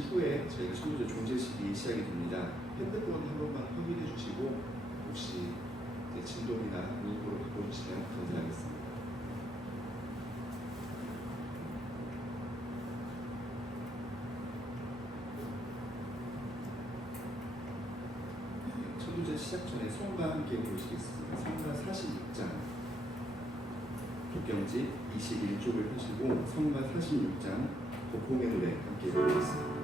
잠시 후에 저희가 천도제 종제식이 시작이 됩니다. 핸드폰 한 번만 확인해 주시고 혹시 진동이나 무음으로 바꿔주시면 감사하겠습니다. 천도제 시작 전에 성가 함께 보시겠습니다. 성가 46장 독경지 21쪽을 펴시고 성가 46장 복음의 노래 함께 부르겠습니다.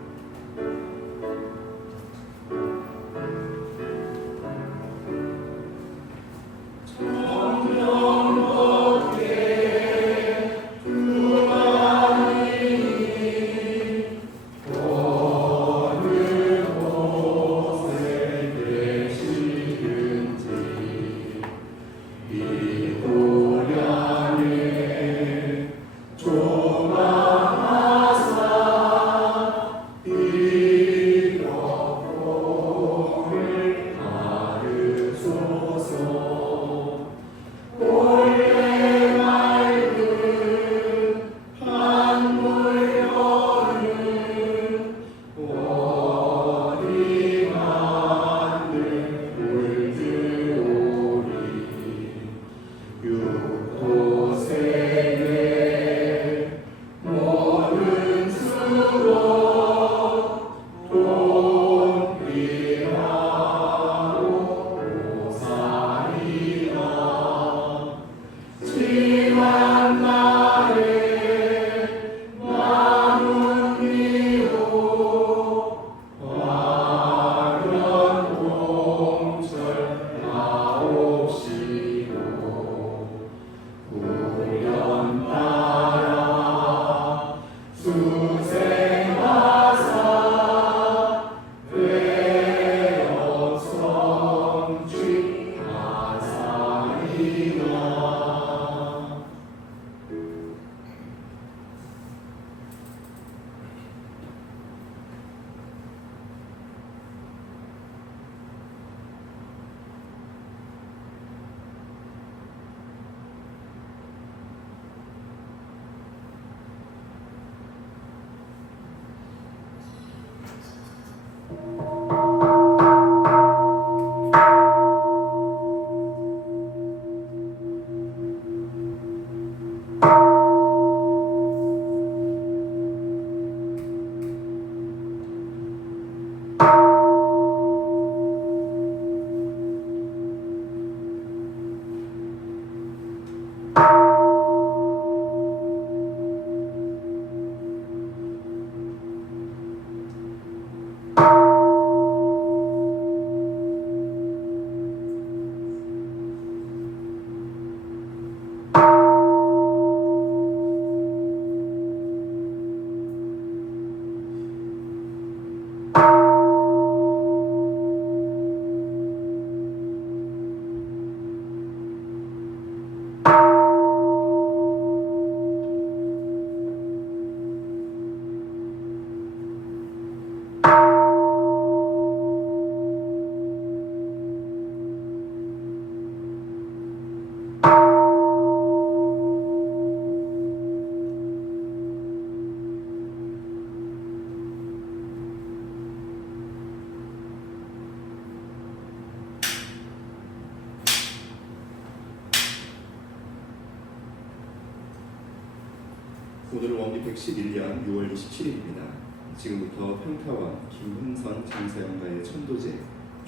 오늘은 원기 111년 6월 27일입니다. 지금부터 평타원 김흥선 정사영가의 천도제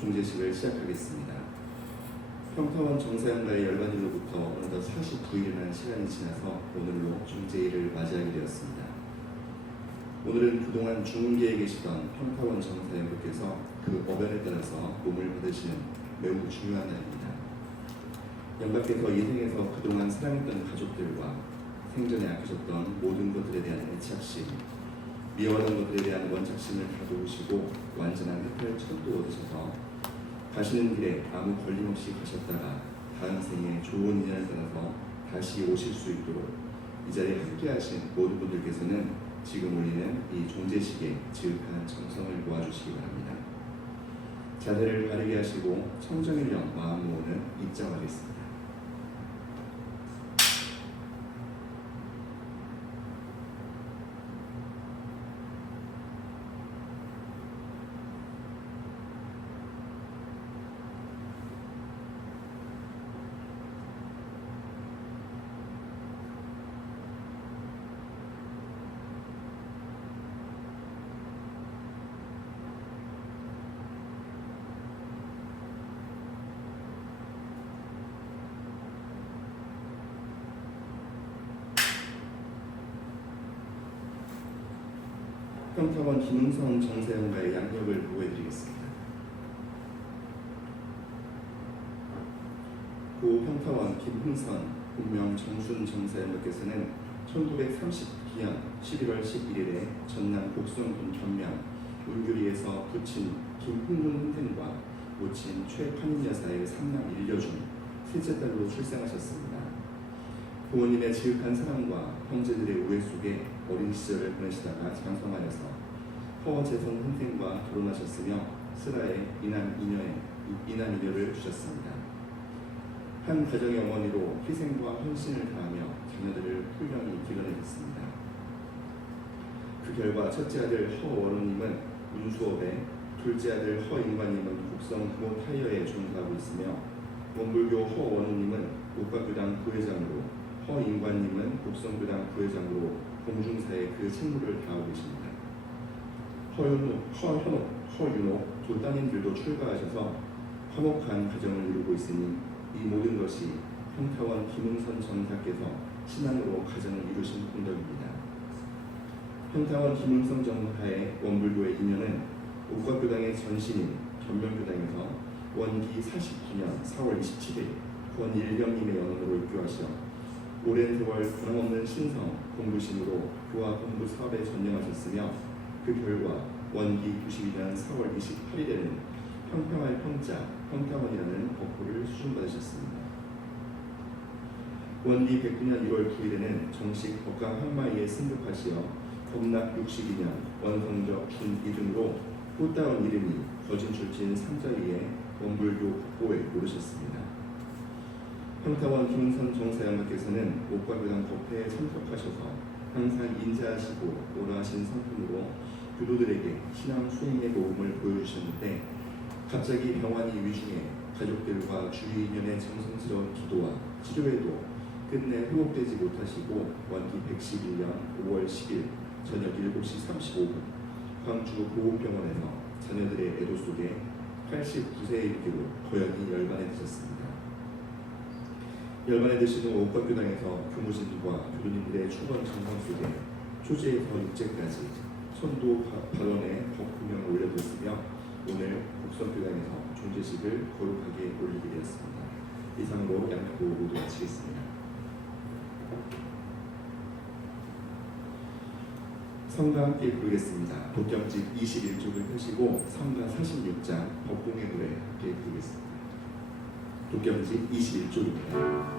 종제식을 시작하겠습니다. 평타원 정사영가의 열반일로부터 어느덧 49일이라는 시간이 지나서 오늘로 종제일을 맞이하게 되었습니다. 오늘은 그동안 중계에 계시던 평타원 정사영가께서 그 어변에 따라서 몸을 받으시는 매우 중요한 날입니다. 영가께서 인생에서 그동안 사랑했던 가족들과 생전에 아끼셨던 모든 것들에 대한 애착심, 미워하는 것들에 대한 원착심을 다 놓으시고 완전한 혜택을 천도 얻으셔서 가시는 길에 아무 걸림없이 가셨다가 다음 생에 좋은 인연을 따라서 다시 오실 수 있도록 이 자리에 함께하신 모든 분들께서는 지금 올리는 이 종제식에 지극한 정성을 모아주시기 바랍니다. 자세를 바르게 하시고 청정일령 마음 모으는 입장하겠습니다. 평타원 김흥선 정사연가의 양력을 보고해드리겠습니다. 고 평타원 김흥선 본명 정순 정사연가께서는 1932년 11월 11일에 전남 곡성군 견명 울규리에서 부친 김흥문 선생과 모친 최판인 여사의 3남 1녀 중 셋째 딸로 출생하셨습니다. 부모님의 지극한 사랑과 형제들의 우애 속에 어린 시절을 보내시다가 장성하여서 허재선 선생과 결혼하셨으며 슬하에 이남 이녀를 주셨습니다. 한 가정의 어머니로 희생과 헌신을 다하며 자녀들을 훌륭히 길러내셨습니다. 그 결과 첫째 아들 허원우님은 운수업에, 둘째 아들 허인관님은 곡성 금호 타이어에 종사하고 있으며 원불교 허원우님은 옥과교당 부회장으로, 허인관님은 곡성교당 부회장으로 공중사에 그 책무를 다하고 계십니다. 허윤옥 두 따님들도 출가하셔서 화목한 가정을 이루고 있으니 이 모든 것이 평타원 김흥선 정사께서 신앙으로 가정을 이루신功德입니다. 평타원 김흥선 정사의 원불교의 인연은 옥과교당의 전신인 견명교당에서 원기 49년 4월 27일 권일령님의 연원으로 입교하시어 오랜 세월 변함없는 신성 공부심으로 교화 공부 사업에 전념하셨으며 그 결과 원기 92년 4월 28일에는 평평할 평자 평타원이라는 법호를 수준받으셨습니다. 원기 109년 1월 9일에는 정식 법강 한마이에 승급하시어 법락 62년 원성적 준2등으로 꽃다운 이름이 거진 출진 상자위에 원불교 법보에 오르셨습니다. 평타원 김흥선 정사연마께서는 옥과교당 법회에 참석하셔서 항상 인자하시고 온화하신 성품으로 교도들에게 신앙 수행의 모험을 보여주셨는데 갑자기 병환이 위중해 가족들과 주위 인연의 정성스러운 기도와 치료에도 끝내 회복되지 못하시고 원기 111년 5월 10일 저녁 7시 35분 광주 보호병원에서 자녀들의 애도 속에 89세에 이르기로 고연히 열반에 드셨습니다. 열반에 드신 후 옥과교당에서 교무진과 교도님들의 초건 정성 속에 초제에서 육제까지 선도 발언에 법구명을 올려드렸으며 오늘 곡성교당에서 종제식을 거룩하게 올리게 되었습니다. 이상으로 양력 보고 모두 마치겠습니다. 성가 함께 부르겠습니다. 독경집 21쪽을 펴시고 성가 46장 법공의 노래 함께 부르겠습니다. 독경집 21쪽입니다.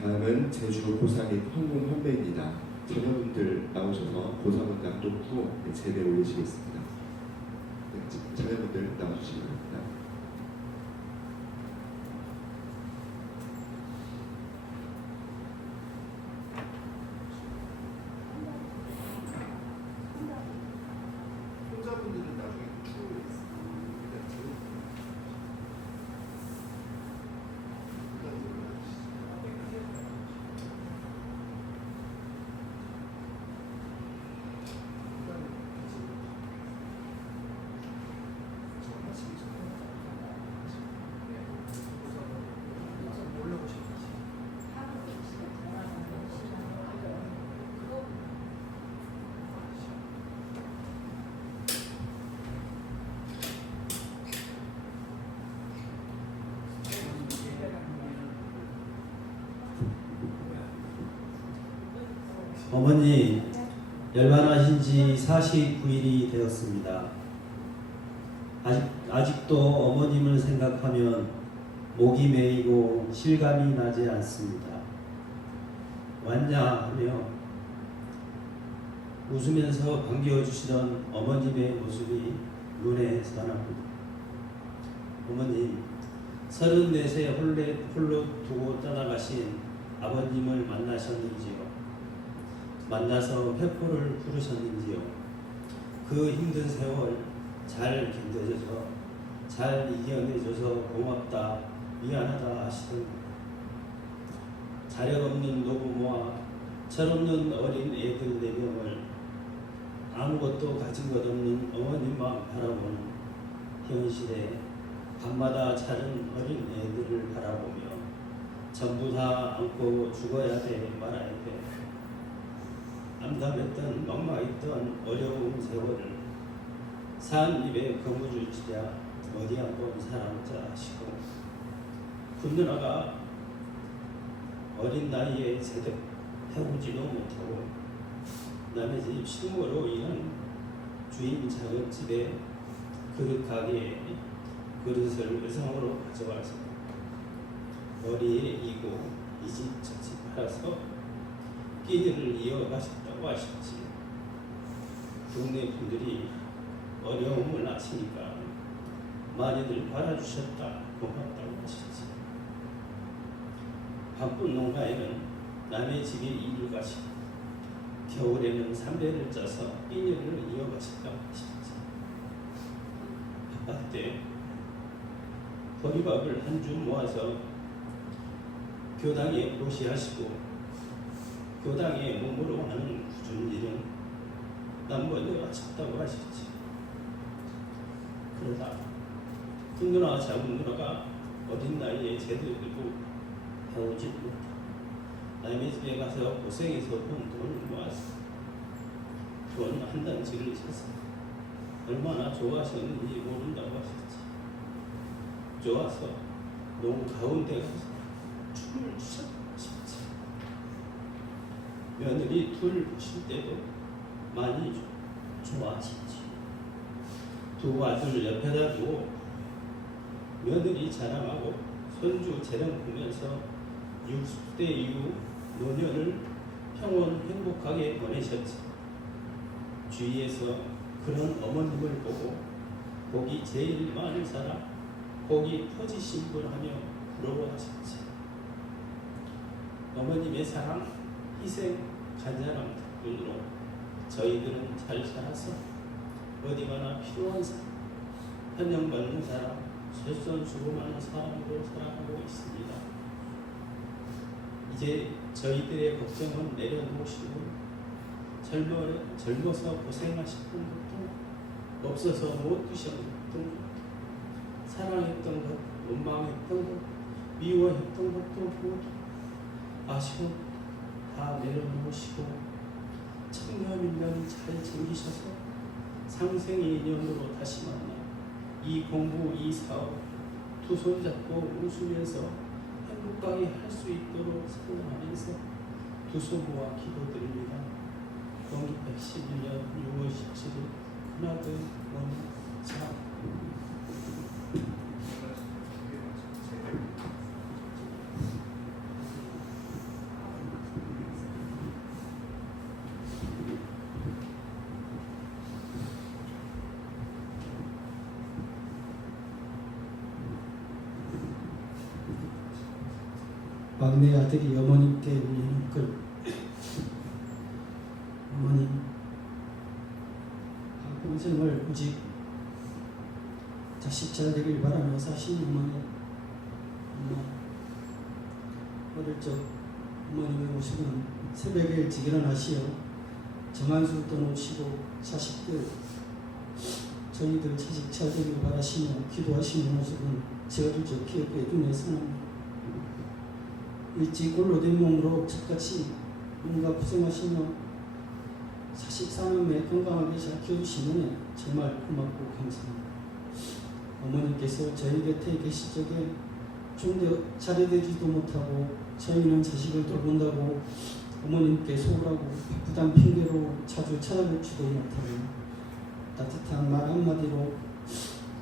다음은 제주 고사 및 헌금 헌배입니다. 자녀분들 나오셔서 고사문 낭독 후 제대 올리시겠습니다. 자녀분들 나와주시기 바랍니다. 혼자분들은 나중에 추후에 있습니다. 어머니 열반하신 지 49일이 되었습니다. 아직도 어머님을 생각하면 목이 메이고 실감이 나지 않습니다. 왔냐 하며 웃으면서 반겨주시던 어머님의 모습이 눈에 선합니다. 어머님, 34세 홀로 두고 떠나가신 아버님을 만나셨는지요? 만나서 회포를 부르셨는지요? 그 힘든 세월 잘 견뎌줘서 잘 이겨내줘서 고맙다 미안하다 하시던 자력 없는 노부모와 철없는 어린 애들 4명을 아무것도 가진 것 없는 어머님만 바라보는 현실에 밤마다 자른 어린 애들을 바라보며 전부 다 안고 죽어야 돼 말아야 돼 암담했던 막막했던 어려운 세월을 산 입에 거무줄지랴 어디 한번 살아보자 하시고 군 누나가 어린 나이에 제대로 해보지도 못하고 남의 집 식모로 일한 주인 작은 집에 그릇 가게에 그릇을 의상으로 가져와서 머리에 이고 이 집 저 집 팔아서 끼니를 이어가셨다고 하셨지. 동네 분들이 어려움을 아시니까 많이들 받아주셨다 고맙다고 하셨지. 바쁜 농가에는 남의 집에 일을 가시고 겨울에는 삼배를 짜서 끼니를 이어가셨다고 하셨지. 바쁠 때 보리밥을 한 줌 모아서 교당에 보시하시고 교당에 몸으로 하는 굳은 일은 남보다 하셨다고 하셨지. 그러다 큰 누나 작은 누나가 어린 나이에 제대로 배우지 못하고 남의 집에 가서 고생해서 번 돈을 모아서 돈 한 단지를 사서 얼마나 좋아하셨는지 모른다고 하셨지. 좋아서 농 가운데 가서 춤을 추셨다고 하셨지. 며느리 둘 보실 때도 많이 좋아하셨지. 두 아들 옆에다 두고 며느리 자랑하고 손주 재롱 보면서 60대 이후 노년을 평온 행복하게 보내셨지. 주위에서 그런 어머님을 보고 복이 제일 많은 사람, 복이 터지신 분 하며 부러워하셨지. 어머님의 사랑, 희생, 간절함 덕분으로 저희들은 잘 살아서 어디 가나 필요한 사람, 환영받는 사람, 솔선수범하는 사람으로 살아가고 있습니다. 이제 저희들의 걱정은 내려놓으시고 젊어서 고생하셨던 것도 없어서 못 드셨던 것도 사랑했던 것, 원망했던 것, 미워했던 것도 모두 아쉬워 다 내려놓으시고 청년이면 잘 챙기셔서 상생의 인연으로 다시 만나 이 공부, 이 사업 두 손 잡고 웃으면서 행복하게 할 수 있도록 사랑하면서 두 손 모아 기도드립니다. 공기 111년 6월 17일 하나둘 원사 막내 아들이 어머님께 울리는 글. 어머님, 평생을 오직 자식 잘 되길 바라며 사신 어머니. 엄마, 어릴 적 어머님의 모습은 새벽에 일찍 일어나시어 정한술 떠놓으시고 자식들 저희들 자식 잘 되길 바라시며 기도하시는 모습은 제 어릴 적 기억에 눈에 선합니다. 일찍 홀로 된 몸으로 착같이 뭔가 고생하시며 자식 사남매 건강하게 잘 키워주시는 정말 고맙고 감사합니다. 어머니께서 저희 곁에 계실 적에 좀 더 잘해되지도 못하고 저희는 자식을 돌본다고 어머님께 소홀하고 바쁘단 핑계로 자주 찾아뵙지도 못하고 따뜻한 말 한마디로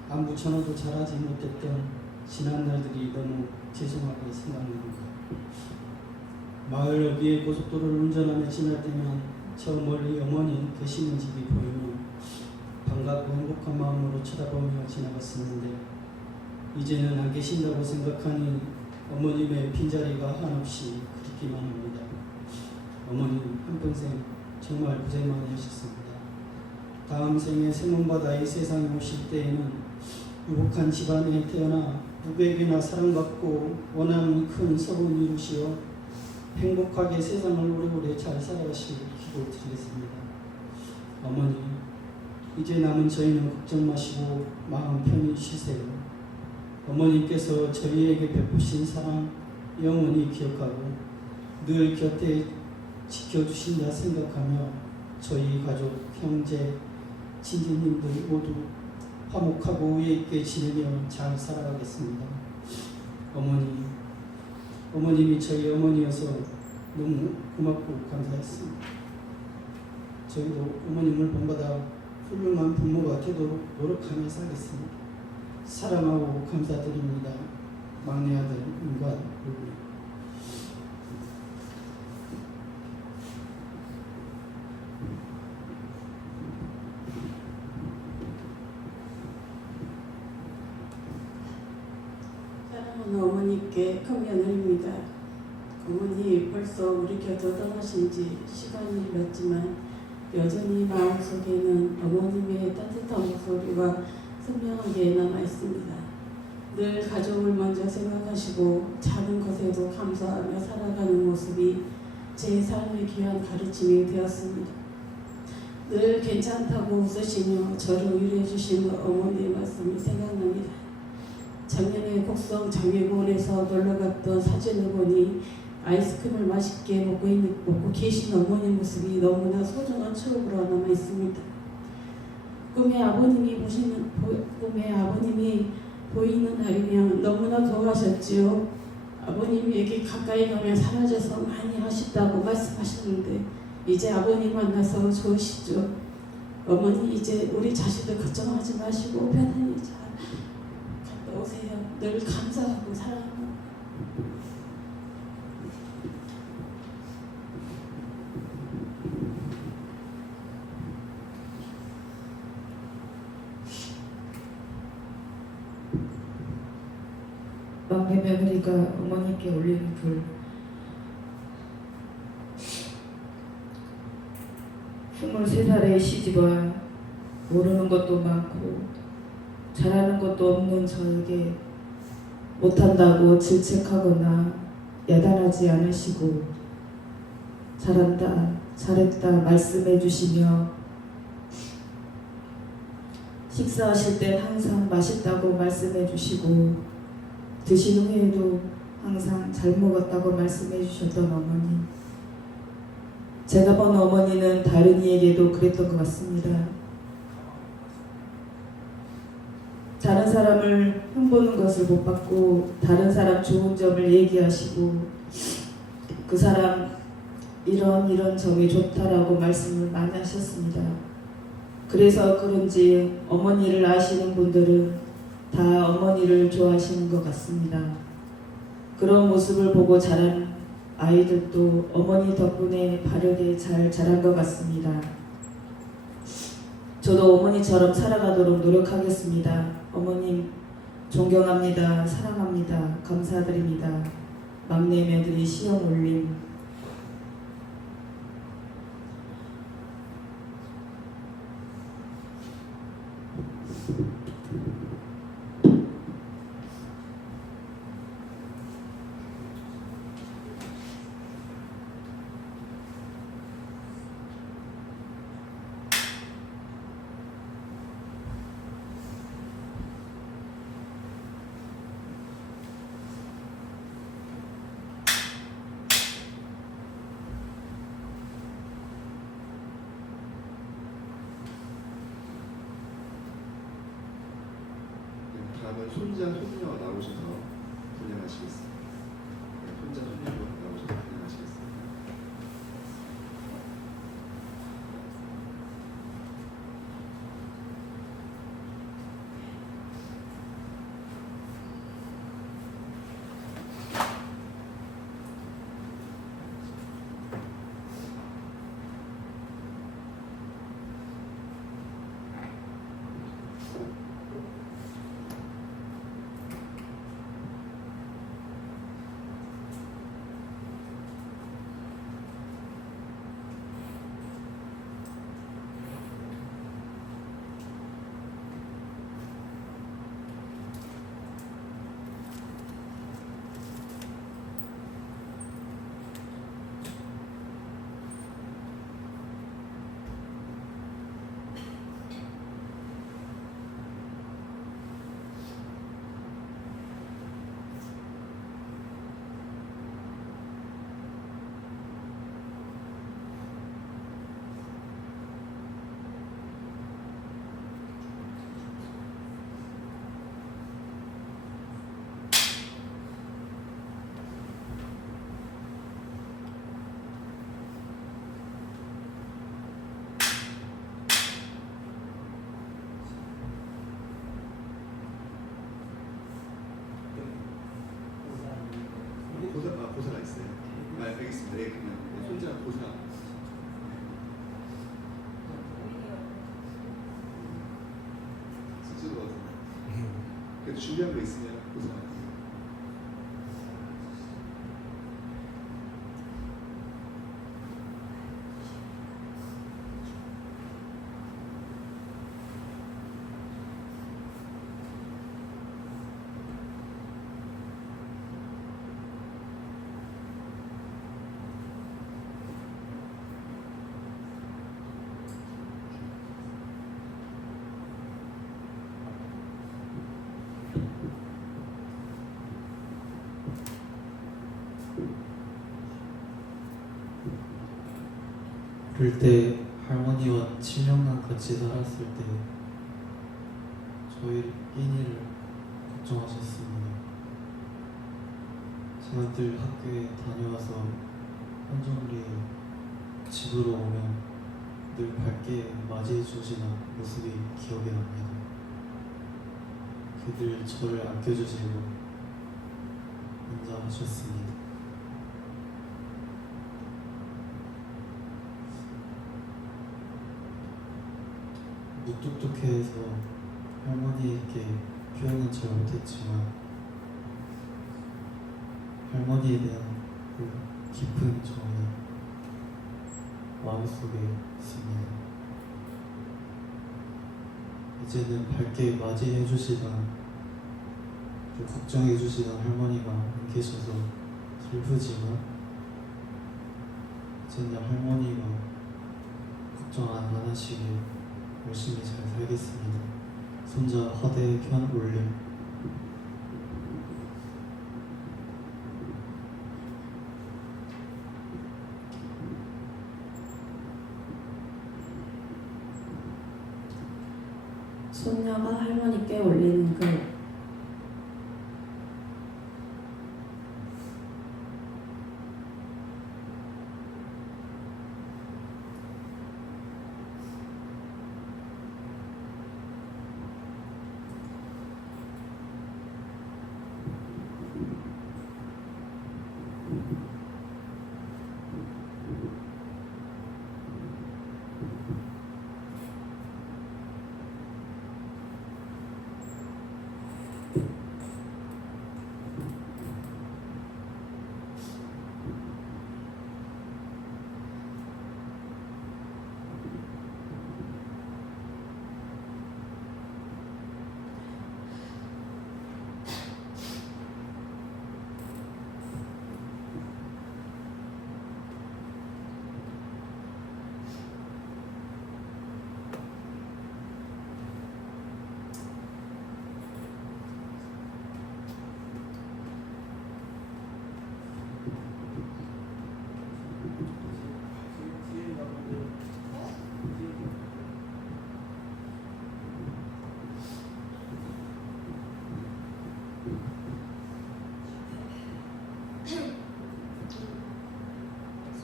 안부 전화도 잘하지 못했던 지난 날들이 너무 죄송하게 생각납니다. 마을 어귀의 고속도로를 운전하며 지날 때면 저 멀리 어머니 계시는 집이 보이면 반갑고 행복한 마음으로 쳐다보며 지나갔었는데 이제는 안 계신다고 생각하니 어머님의 빈자리가 한없이 그립기만 합니다. 어머님 한평생 정말 고생 많이 하셨습니다. 다음 생에 세문바다 이 세상에 오실 때에는 유복한 집안에 태어나 누구에게나 사랑받고 원하는 큰 서운 이루시어 행복하게 세상을 오래오래 잘 살아가실 기도 드리겠습니다. 어머니, 이제 남은 저희는 걱정 마시고 마음 편히 쉬세요. 어머님께서 저희에게 베푸신 사랑 영원히 기억하고 늘 곁에 지켜주신다 생각하며 저희 가족, 형제, 친지님들 모두 화목하고 우애 있게 지내며 잘 살아가겠습니다. 어머님이 저희 어머니여서 너무 고맙고 감사했습니다. 저희도 어머님을 본받아 훌륭한 부모가 되도록 노력하며 살겠습니다. 사랑하고 감사드립니다. 막내 아들 윤관 부부. 사랑하는 어머니께 경례드립니다. 어머니 벌써 우리 곁을 떠나신 지 시간이 흘렀지만 여전히 마음속에는 어머님의 따뜻한 목소리가 선명하게 남아있습니다. 늘 가족을 먼저 생각하시고 작은 것에도 감사하며 살아가는 모습이 제 삶의 귀한 가르침이 되었습니다. 늘 괜찮다고 웃으시며 저를 위로해 주시는 어머니의 말씀이 생각납니다. 작년에 곡성 장미공원에서 놀러갔던 사진을 보니 아이스크림을 맛있게 먹고 계신 어머니 모습이 너무나 소중한 추억으로 남아있습니다. 꿈에 아버님이 보이는 날이면 너무나 좋아하셨지요. 아버님에게 가까이 가면 사라져서 많이 아쉽다고 말씀하셨는데 이제 아버님 만나서 좋으시죠. 어머니 이제 우리 자식들 걱정하지 마시고 편안히 잘 갔다 오세요. 늘 감사하고 사랑합니다. 막내 며느리가 어머니께 올리는 글. 23살의 시집와 모르는 것도 많고 잘하는 것도 없는 저에게 못한다고 질책하거나 야단하지 않으시고 잘한다, 잘했다 말씀해 주시며 식사하실 땐 항상 맛있다고 말씀해 주시고 드신 후에도 항상 잘 먹었다고 말씀해 주셨던 어머니. 제가 본 어머니는 다른 이에게도 그랬던 것 같습니다. 다른 사람을 흉보는 것을 못 받고 다른 사람 좋은 점을 얘기하시고 그 사람 이런 점이 좋다라고 말씀을 많이 하셨습니다. 그래서 그런지 어머니를 아시는 분들은 다 어머니를 좋아하시는 것 같습니다. 그런 모습을 보고 자란 아이들도 어머니 덕분에 바르게 잘 자란 것 같습니다. 저도 어머니처럼 살아가도록 노력하겠습니다. 어머님 존경합니다. 사랑합니다. 감사드립니다. 막내 며느리 시험 올림. 다음은 손자, 손녀 나오셔서 분양하시겠습니다. 손자, 손녀 나오셔서 분양하시겠습니다. 알겠습니다. 예, 그냥 혼자 보자. 스스로 와서. 그래도 준비한 거 있으면 보자. 어릴 때 할머니와 7년간 같이 살았을 때 저희 끼니를 걱정하셨습니다. 제가 늘 학교에 다녀와서 한정리 집으로 오면 늘 밝게 맞이해 주시는 모습이 기억에 납니다. 그들 저를 아껴주시고 인자하셨습니다. 무뚝뚝해서 할머니에게 표현은 잘 못했지만 할머니에 대한 그 깊은 정이 마음속에 있습니다. 이제는 밝게 맞이해 주시던 걱정해 주시던 할머니가 안 계셔서 슬프지만 이제는 할머니가 걱정 안 하시길 열심히 잘 살겠습니다. 손자 허대 편 올림. 손녀가 할머니께 올리는 글.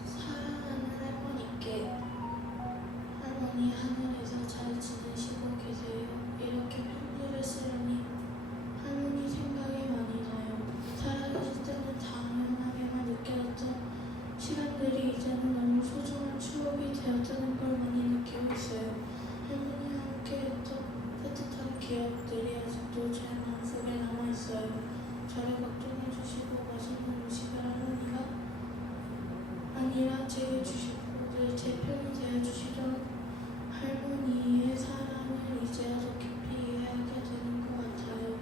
사랑하는 할머니께 할머니 하늘에서 잘 지내시고 계세요. 이렇게 편지를 쓰려니 할머니 생각이 많이 나요. 살아계실 때는 당연하게만 느껴졌던 시간들이 이제는 너무 소중한 추억이 되었다는 걸 많이 느끼고 있어요. 할머니와 함께했던 따뜻한 기억들이 아직도 제 마음속에 남아있어요. 저를 걱정해주시고 맛있는 음식을 할머니가 아니라 제게 주시고 늘 제 편이 되어주시던 할머니의 사랑을 이제야 더 깊이 이해하게 되는 것 같아요.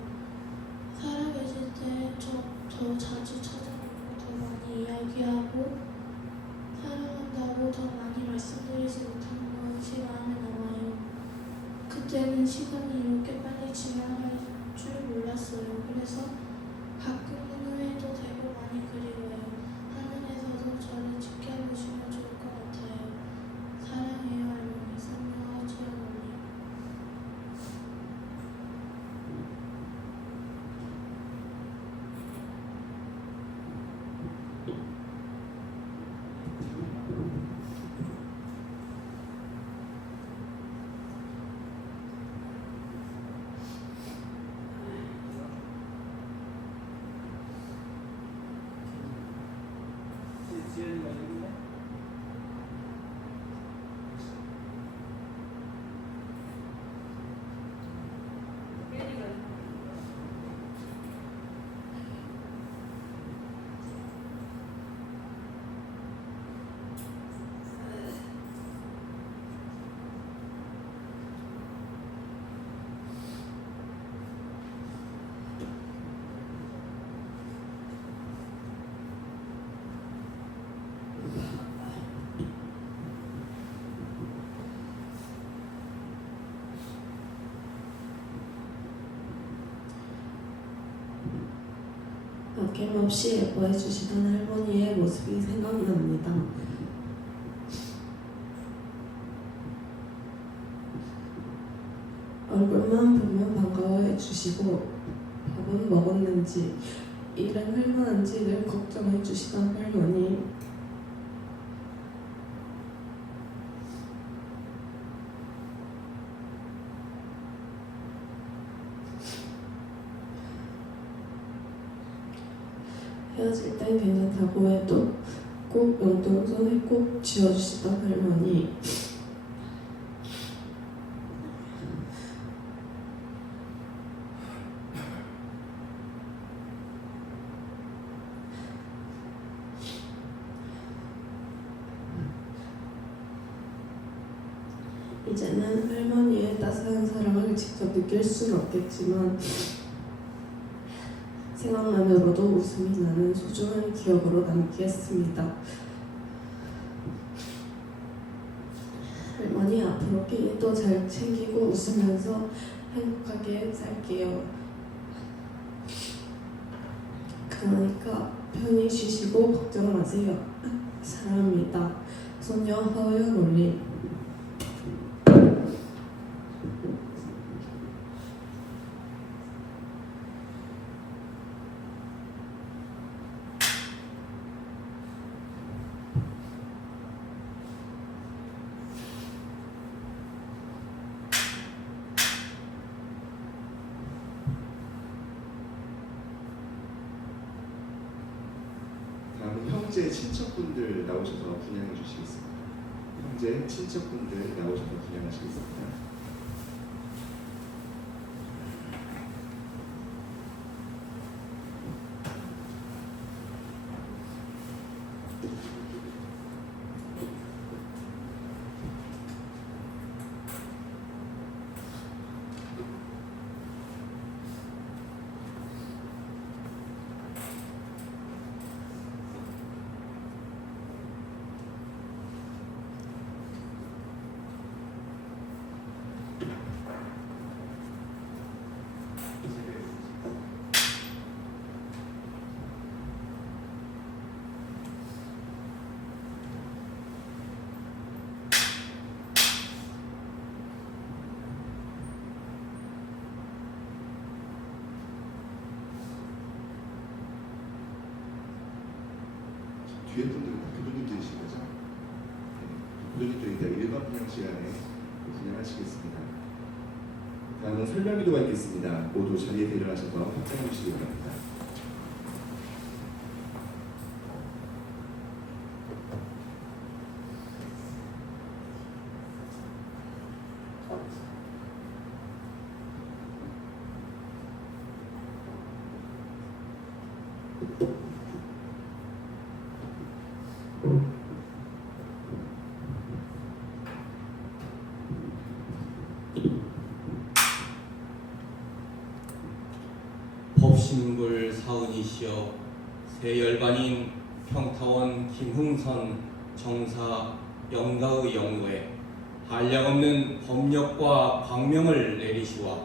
살아계실 때 저 더 자주 찾아보고 더 많이 이야기하고 사랑한다고 더 많이 말씀드리지 못한 것이 마음에 남아요. 그때는 시간이 이렇게 빨리 지나갈 줄 몰랐어요. 그래서 가끔은 후회도 되고 많이 그리워요. 하늘에서도 저를 지켜보시면 좋을 것 같아요. 사랑해요 할머니. 손녀와 최어머니. 아낌없이 예뻐해 주시던 할머니의 모습이 생각납니다. 얼굴만 보면 반가워해 주시고 밥은 먹었는지 일은 할만한지 늘 걱정해 주시던 할머니. 헤어질 땐 괜찮다고 해도 꼭 용돈 손에 꼭 쥐어주시던 할머니. 이제는 할머니의 따스한 사랑을 직접 느낄 수는 없겠지만 생각만으로도 웃음이 나는 소중한 기억으로 남겠습니다. 할머니 앞으로 끼니도 잘 챙기고 웃으면서 행복하게 살게요. 그러니까 편히 쉬시고 걱정 마세요. 사랑합니다. 소녀 허연 올림. 다음은 형제 친척분들 나오셔서 분양해 주시겠습니다. 형제 친척분들 나오셔서 분양하시겠습니다. 뒤에 분들은 다 교수님들이신 거죠? 네. 교수님들이 이따 일반 분양 시간에 분양하시겠습니다. 다음은 설명기도가 있겠습니다. 모두 자리에 내려가셔서 합장해 주시기 바랍니다. 법신불 사은이시여 새열반인 평타원 김흥선 정사 영가의 영우에 한량없는 법력과 광명을 내리시와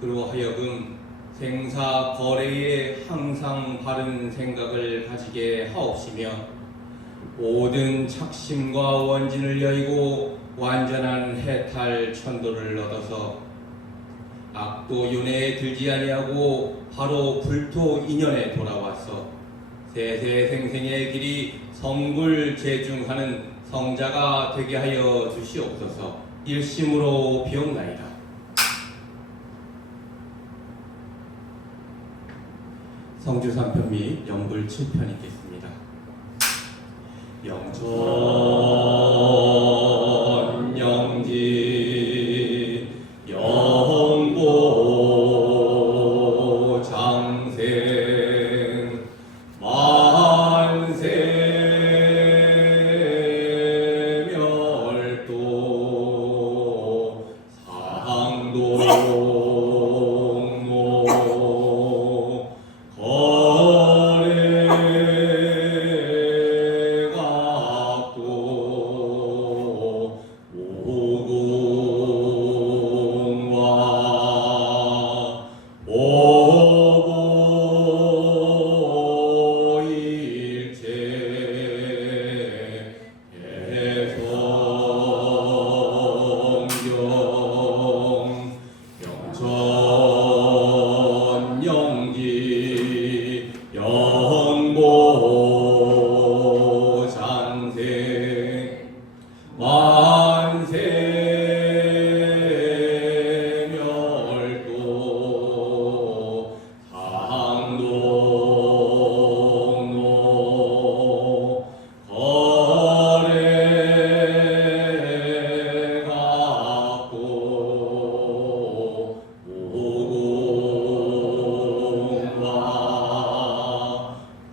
그로 하여금 생사 거래에 항상 바른 생각을 가지게 하옵시며 모든 착심과 원진을 여의고 완전한 해탈 천도를 얻어서 악도 윤회에 들지 아니하고 바로 불토 인연에 돌아와서 세세생생의 길이 성불재중하는 성자가 되게 하여 주시옵소서. 일심으로 비옵나이다. 성주 3편 및 영불 7편 있겠습니다. 영전 영지 영보 장생 만세 멸도 상도 용로 거래각도 장생 만세 멸도 상동로 거래 갖고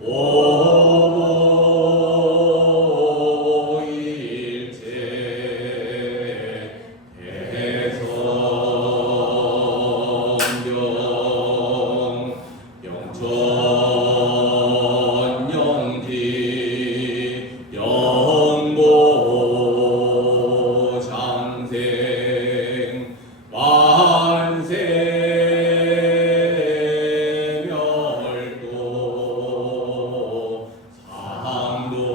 오공과 오일체 대성경 영천영지 영보 장생 만세 멸도 상동로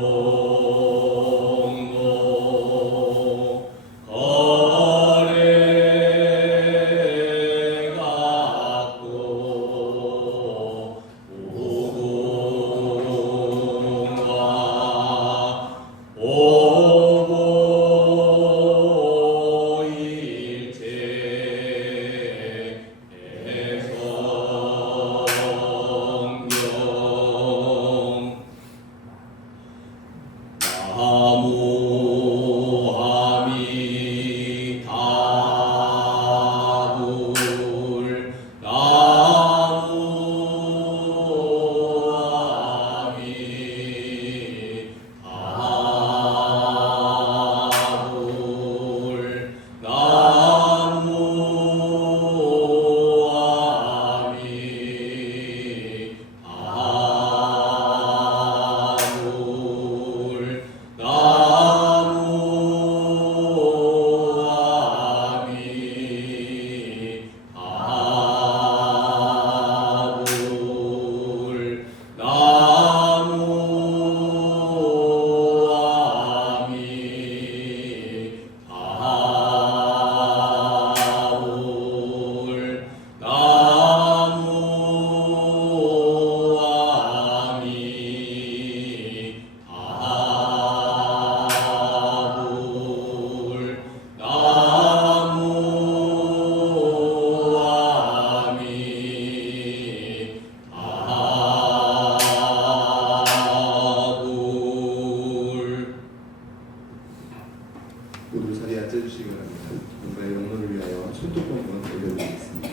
거래 갖고 오공과 오일체 대성경 나무함이 다불 나무함이 다불 나무함이 다불 나무함이 다불 나무함이 다불 나무함이 다불 나무함이 다불 모두 자리에 앉아주시기 바랍니다. 뭔가의 영혼을 위하여 천도권만 올려드리겠습니다.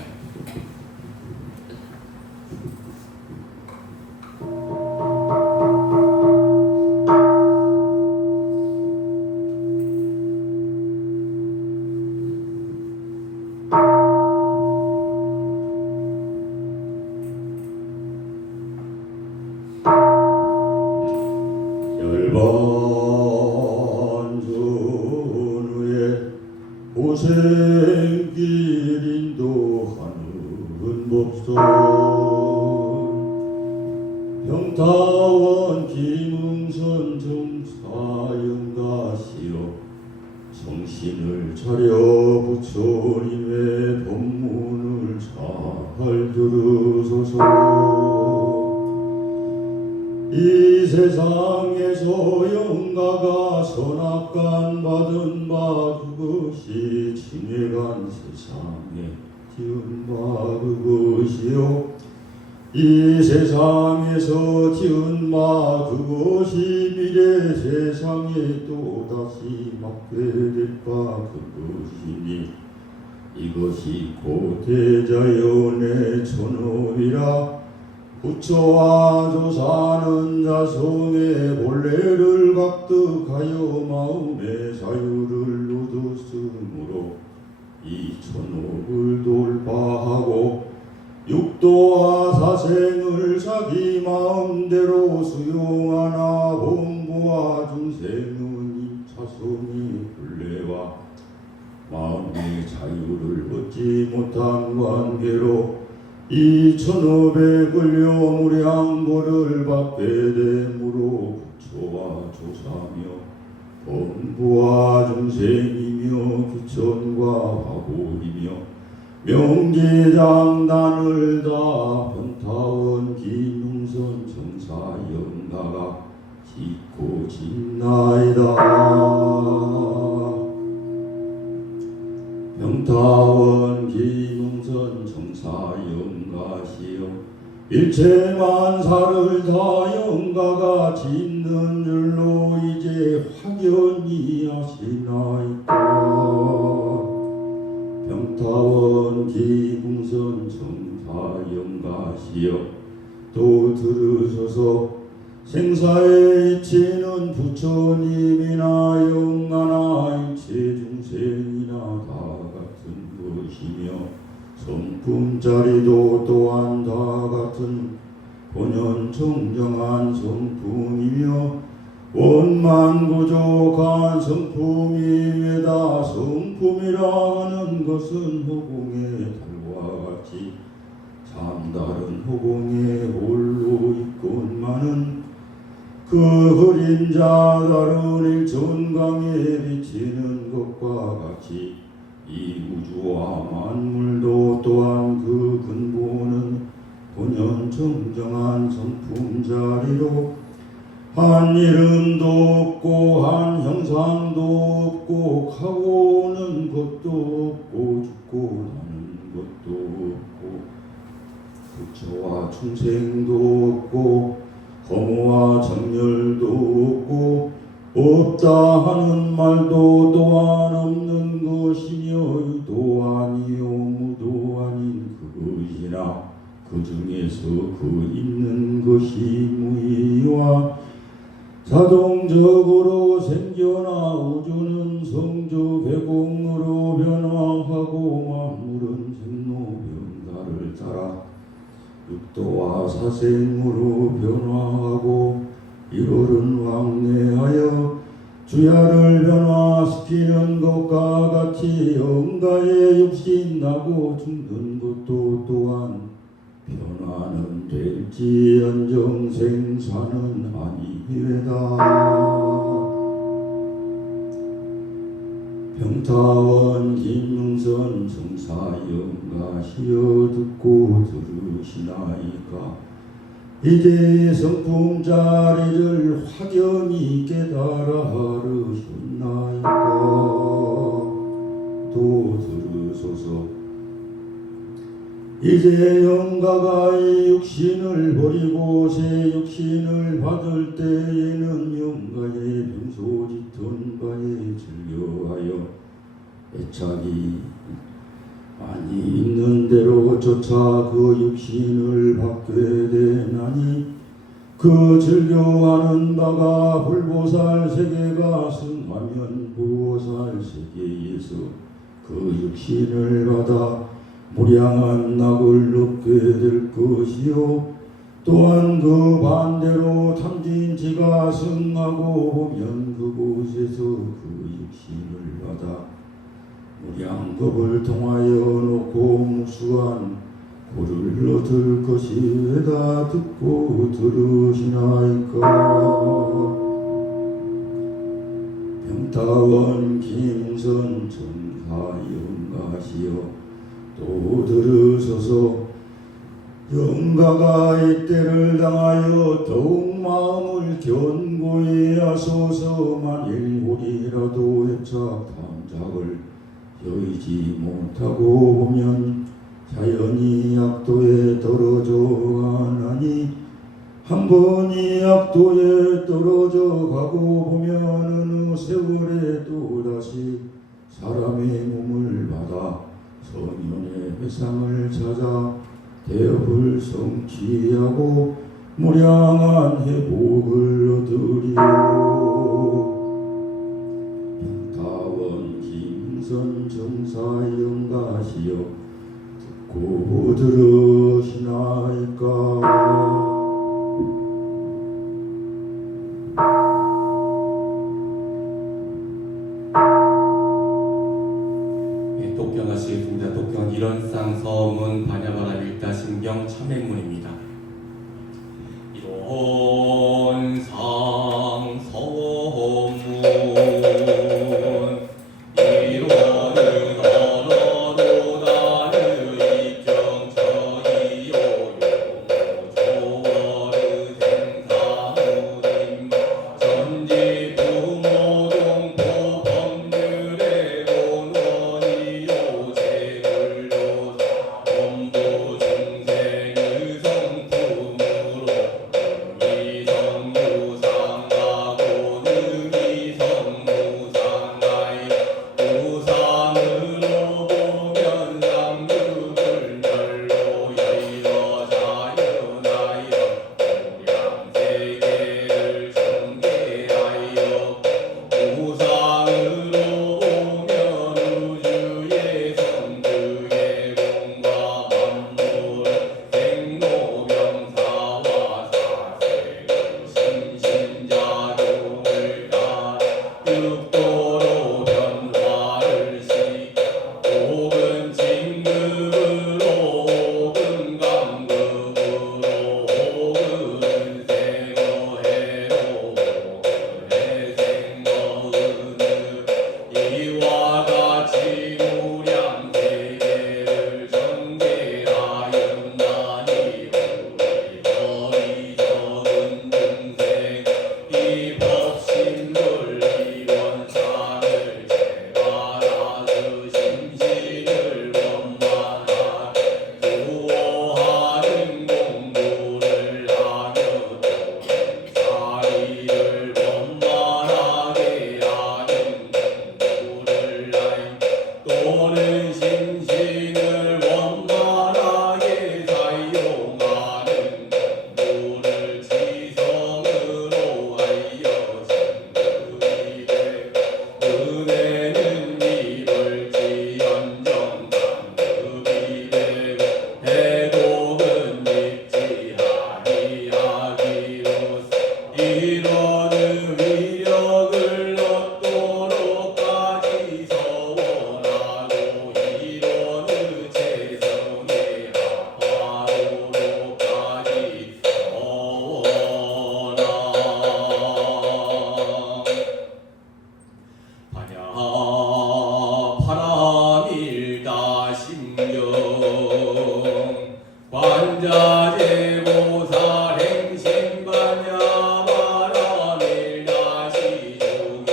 열반전후에 고생길 인도하는 법설 평타원 김응선 정사영가시여 정신을 차려 부처님의 법문을 잘 들으소서. 이 세상에서 영가가 선악간 받은 바 그것이 지내간 세상에 지은 바 그것이요 이 세상에서 지은 바 그것이 미래 세상에 또다시 맡게 될 바 그것이니 이것이 곧 대자연의 천업이라 부처와 조사는 자성의 본래를 각득하여 마음의 자유를 얻었으므로 이 천업을 돌파하고 육도와 사생을 자기 마음대로 수용하나 본부와 중생은 자성이 본래와 마음의 자유를 얻지 못한 관계로 이 천업에 끌려 무량고를 받게 되므로 부처와 조사며 본부와 중생이며 귀천과 화보이며 명제장단을 다 번타원 기능선 정사영가가 짓고 짓나이다. 평타원 김웅선 정사영가시여 일체 만사를 다 영가가 짓는 줄로 이제 확연히 아시나이까. 평타원 김웅선 정사영가시여 또 들으소서. 생사에 이치는 부처님이나 영가나 일체 중생이나 다 같은 것이며 성품자리도 또한 다 같은 본연 청정한 성품이며 원만 부족한 성품이외다. 성품이라 하는 것은 허공의 달과 같이 참다른 허공에 홀로 있건만은 그 그림자 다른 일천강에 비치는 것과 같이 이 우주와 만물도 또한 그 근본은 본연 정정한 성품자리로 한 이름도 없고 한 형상도 없고 가고 오는 것도 없고 죽고 나는 것도 없고 부처와 충생도 없고 허무와 정열도 없고 없다 하는 말도 또한 없는 것이며 유도 아니요 무도 아닌 그것이나 그 중에서 그 있는 것이 무의와 자동적으로 생겨나 우주는 성주 개공으로 변화하고 만물은 생로병사를 따라 육도와 사생으로 변화하고 1월은 왕래하여 주야를 변화시키는 것과 같이 영가에 육신 나고 죽는 것도 또한 변화는 될지언정 생사는 아니외다. 평타원 김능선 정사영가시여 듣고 들으시나이까. 이제 성품자리를 확연히 깨달아 하르셨나이까. 또 들으소서. 이제 영가가 이 육신을 버리고 새 육신을 받을 때에는 영가의 평소 짓던 바에 즐겨하여 애착이 많이 있는 대로 쫓아 그 육신을 받게 되나니 그 즐겨하는 바가 불보살 세계가 승하면 보살 세계에서 그 육신을 받아 무량한 낙을 얻게 될 것이요 또한 그 반대로 탐진치가 승하고 보면 그곳에서 그 육신을 받아 무량겁을 통하여 놓고 무수한 고를 얻을 것이다. 듣고 들으시나이까. 평타원 김선 정사영가시여 또 들으소서. 영가가 이때를 당하여 더욱 마음을 견고히 하소서. 만일 우리라도 애착 탐작을 여의지 못하고 보면 자연히 약도에 떨어져 가나니 한 번이 약도에 떨어져 가고 보면 어느 세월에 또다시 사람의 몸을 받아 선연의 회상을 찾아 대업을 성취하고 무량한 회복을 얻으리요. 평타원 김선 정사영가시여 듣고 들으시나이까. 독경하시겠습니다. 독경 일원상 서문 반야바라 일다 신경 참행문입니다. 일원상 서문 일원을 나라로 나를 입경처이요 조어르 생사무림 위력을 얻도록까지 서원하고 이런 의체성에 합하도록까지 서원하 바람일다 심경 관자재보살 행신반야 바람일다 시주견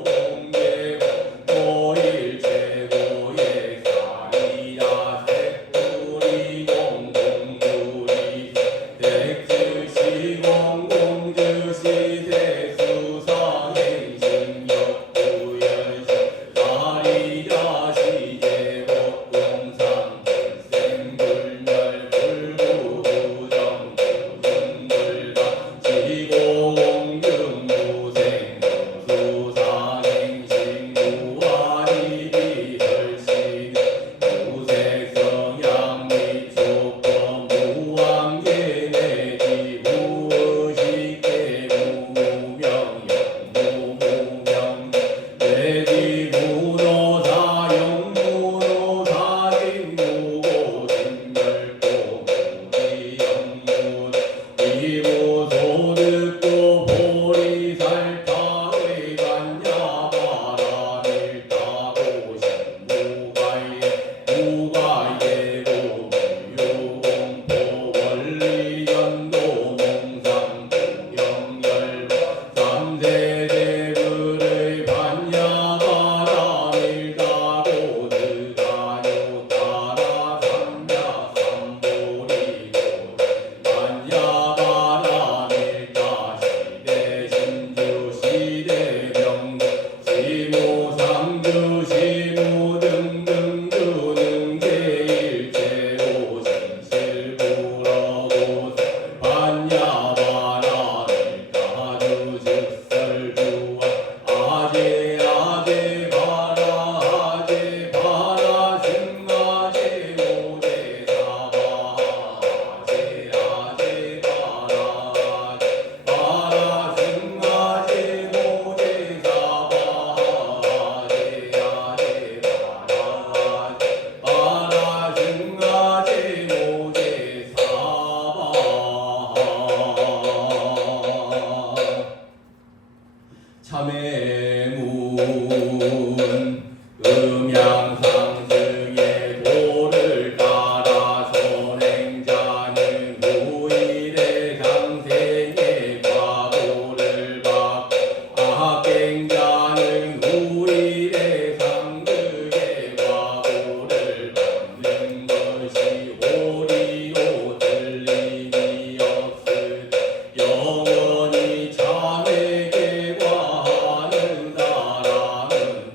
홍계 고일 최고의 사리야 색두리 공공두리 색주시 공공주시 대수상행신 역부연시 사리야 시제법공상 불생불멸 불구부정 부승불가 지고공중무생 무수상행신 무아리비설신 무색성양 미초법 무왕계내지 무의식계 무무명 영무무명 내지 무노사 영무노사 진무고진멸고 무지영무 이무소득고 보리살타의 간야바라밀다고 신무가예 무가예고 무유공포 원리연도 몽상 구경열 삼세대불의 반야바라밀다고 드가뇨 따라 삼야 삼보리고 반야바라밀다 시대신주 시대명 시무상주 시무등등 주는 게일체로 진실불어고 반야바라밀다 주즉설주와 아제 아제 바라 아제 바라 승아제 모제 사바 아제 아제 바라 바라 승아제 모제 사바 아제 아제 바라 바라 승아제 모제 사바 참회문 음양상승의 도를 따라 선행자는 후일의 상생의 과보를 받고 악행자는 후일의 상극의 과보를 받는 것이 호리로 들림이 없으 영원히 참회계 과하는 사람은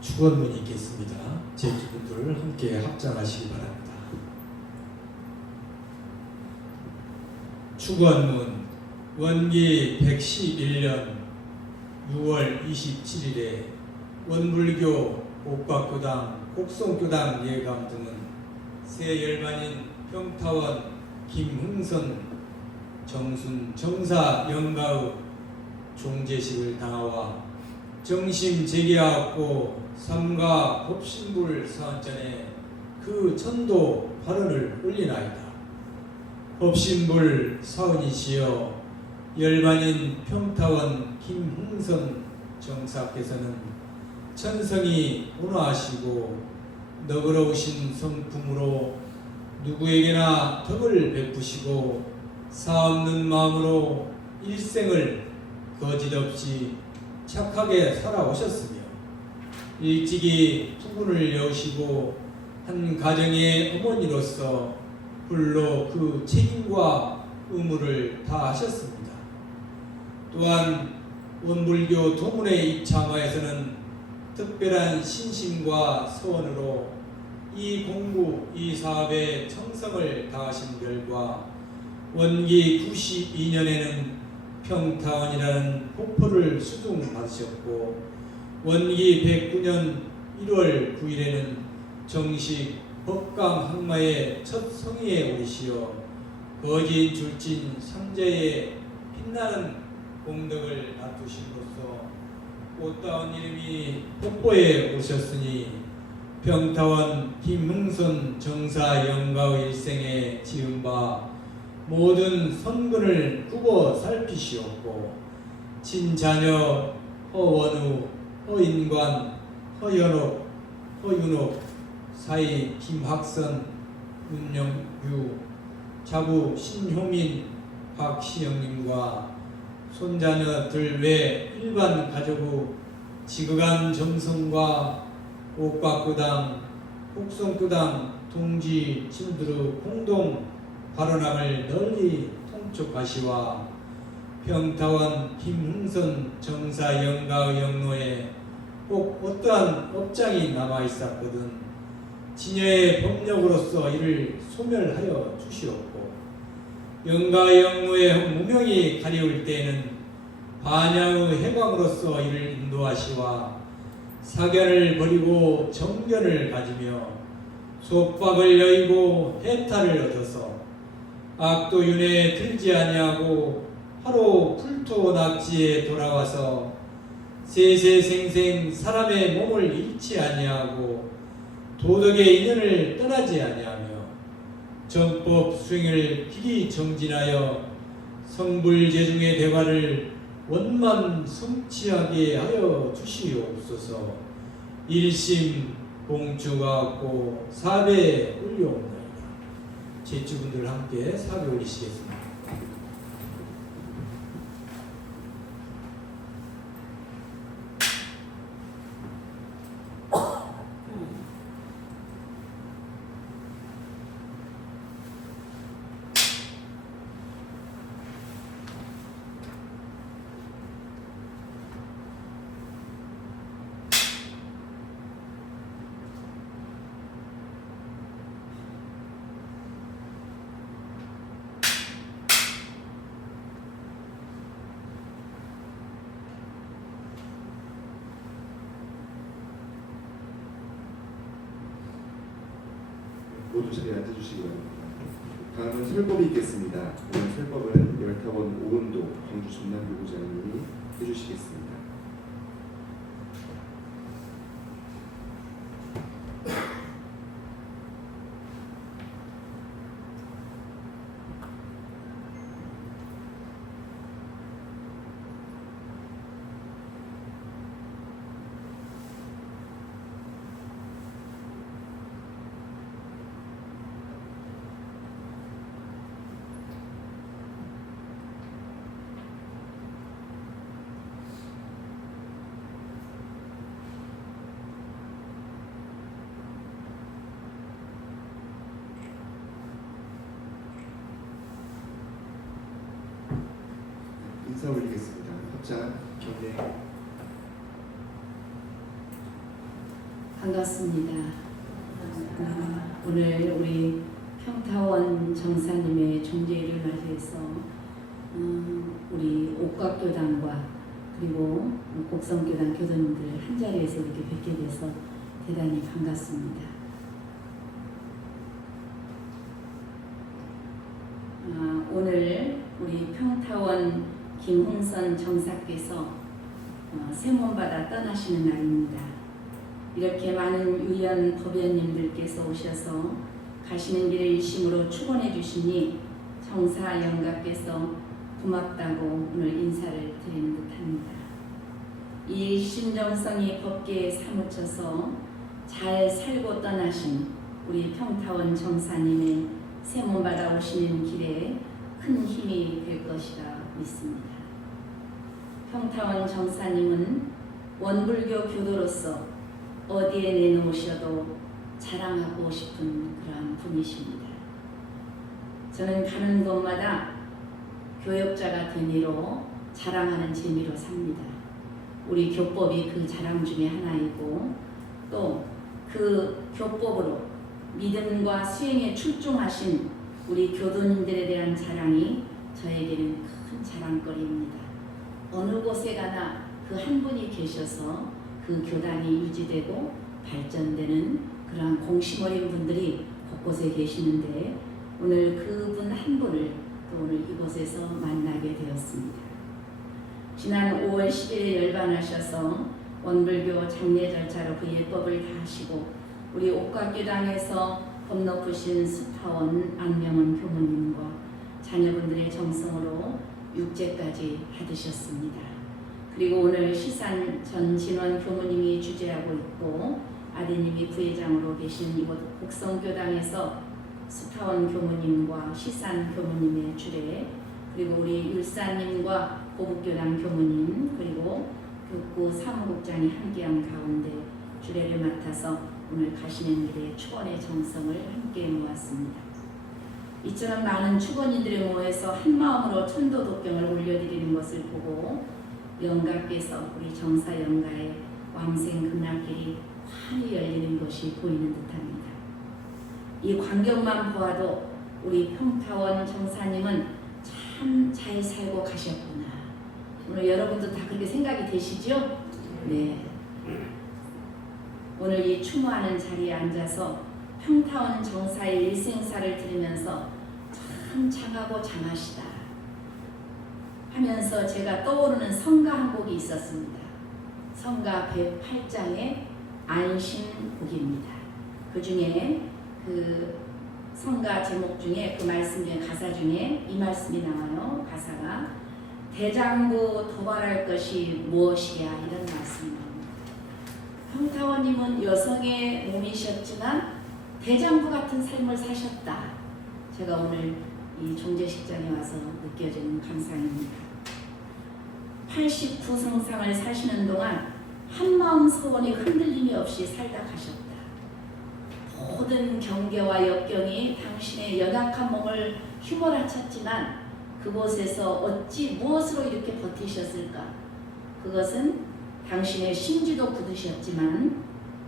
축원문이 있겠습니다. 제주분들 함께 합장하시기 바랍니다. 축원문 원기 111년 6월 27일에 원불교 옥박교당, 곡성교당 예감 등은 새 열반인 평타원 김흥선 정순 정사 영가의 종제식을 당하와 정심 재개하고 삼가 법신불 사안전에 그 천도 발언을 올리나이다. 법신불 사언이시여 열반인 평타원 김흥선 정사께서는 천성이 온화하시고 너그러우신 성품으로 누구에게나 덕을 베푸시고 사없는 마음으로 일생을 거짓없이 착하게 살아오셨으며 일찍이 부군을 여우시고 한 가정의 어머니로서 홀로 그 책임과 의무를 다하셨습니다. 또한 원불교 도문에 입참하에서는 특별한 신심과 소원으로 이 공부, 이 사업에 정성을 다하신 결과 원기 92년에는 평타원이라는 호포를 수중받으셨고 원기 109년 1월 9일에는 정식 법강 항마의 첫 성의에 오르시어 거진 줄진 삼재의 빛나는 공덕을 놔두심으로써 꽃다운 이름이 폭보에 오셨으니 평타원 김흥선 정사 영가의 일생에 지은 바 모든 선근을 굽어 살피시었고 친자녀 허원우, 허인관, 허연옥, 허윤옥, 사이 김학선, 윤영규, 자부 신효민, 박시영님과 손자녀들 외 일반 가족의 지극한 정성과 옥박교당, 곡성교당 동지 친들의 공동 발언함을 널리 통촉하시와 평타원 김흥선 정사 영가의 영로에 꼭 어떠한 업장이 남아있었거든 진여의 법력으로서 이를 소멸하여 주시옵고 영가의 영로의 무명이 가리울 때에는 반야의 해방으로서 이를 인도하시와 사견을 버리고 정견을 가지며 속박을 여의고 해탈을 얻어서 악도윤회에 들지 아니하고 하루 풀토 낙지에 돌아와서 세세생생 사람의 몸을 잃지 아니하고 도덕의 인연을 떠나지 아니하며 정법 수행을 길이 정진하여 성불제중의 대화를 원만 성취하게 하여 주시옵소서. 일심 공주가 없고 사배 올려옵나이다. 제주분들 함께 사배 올리시겠습니다. 모두 자리에 앉아주시기 바랍니다. 다음은 설법이 있겠습니다. 오늘 설법은 열타원 오은도 광주 전남교구장님이 해주시겠습니다. 인사 올리겠습니다. 합장 경례. 반갑습니다. 오늘 우리 평타원 정사님의 종례를 맞이해서 우리 옥각교단과 그리고 곡성교단 교도님들 한자리에서 이렇게 뵙게 돼서 대단히 반갑습니다. 오늘 우리 평타원 김홍선 정사께서 세몬받아 떠나시는 날입니다. 이렇게 많은 유연 법연님들께서 오셔서 가시는 길을 일심으로 축원해 주시니 정사 영가께서 고맙다고 오늘 인사를 드리는 듯합니다. 이 일심정성이 법계에 사무쳐서 잘 살고 떠나신 우리 평타원 정사님의 세몬받아 오시는 길에 큰 힘이 될 것이라 믿습니다. 평타원 정사님은 원불교 교도로서 어디에 내놓으셔도 자랑하고 싶은 그러한 분이십니다. 저는 가는 곳마다 교역자가 되미로 자랑하는 재미로 삽니다. 우리 교법이 그 자랑 중에 하나이고 또 그 교법으로 믿음과 수행에 출중하신 우리 교도님들에 대한 자랑이 저에게는 큰 자랑거리입니다. 어느 곳에 가나 그 한 분이 계셔서 그 교단이 유지되고 발전되는 그러한 공심 어린 분들이 곳곳에 계시는데 오늘 그분 한 분을 또 오늘 이곳에서 만나게 되었습니다. 지난 5월 10일에 열반하셔서 원불교 장례 절차로 그 예법을 다 하시고 우리 옥각교당에서 법 높으신 수타원 안명원 교무님과 자녀분들의 정성으로 육제까지 받으셨습니다. 그리고 오늘 시산 전진원 교무님이 주재하고 있고 아드님이 부회장으로 계신 이곳 곡성교당에서 수타원 교무님과 시산 교무님의 주례 그리고 우리 율사님과 고북교당 교무님 그리고 교구 사무국장이 함께한 가운데 주례를 맡아서 오늘 가시는 길에 축원의 정성을 함께 모았습니다. 이처럼 많은 축원인들이 모여서 한마음으로 천도독경을 올려드리는 것을 보고 영가께서 우리 정사 영가의 왕생 극락길이 환히 열리는 것이 보이는 듯합니다. 이 광경만 보아도 우리 평타원 정사님은 참 잘 살고 가셨구나. 오늘 여러분도 다 그렇게 생각이 되시죠? 네. 오늘 이 추모하는 자리에 앉아서 평타원 정사의 일생사를 들으면서 참 장하고 장하시다 하면서 제가 떠오르는 성가 한 곡이 있었습니다. 성가 108장의 안심곡입니다. 그 중에 그 성가 제목 중에 그 말씀 중에 가사 중에 이 말씀이 나와요. 가사가 대장부 도발할 것이 무엇이야 이런 말씀이 나옵니다. 평타원님은 여성의 몸이셨지만 대장부 같은 삶을 사셨다. 제가 오늘 이 종제식장에 와서 느껴지는 감상입니다. 89성상을 사시는 동안 한마음 소원이 흔들림이 없이 살다 가셨다. 모든 경계와 역경이 당신의 연약한 몸을 휘몰아쳤지만 그곳에서 어찌 무엇으로 이렇게 버티셨을까? 그것은 당신의 심지도 굳으셨지만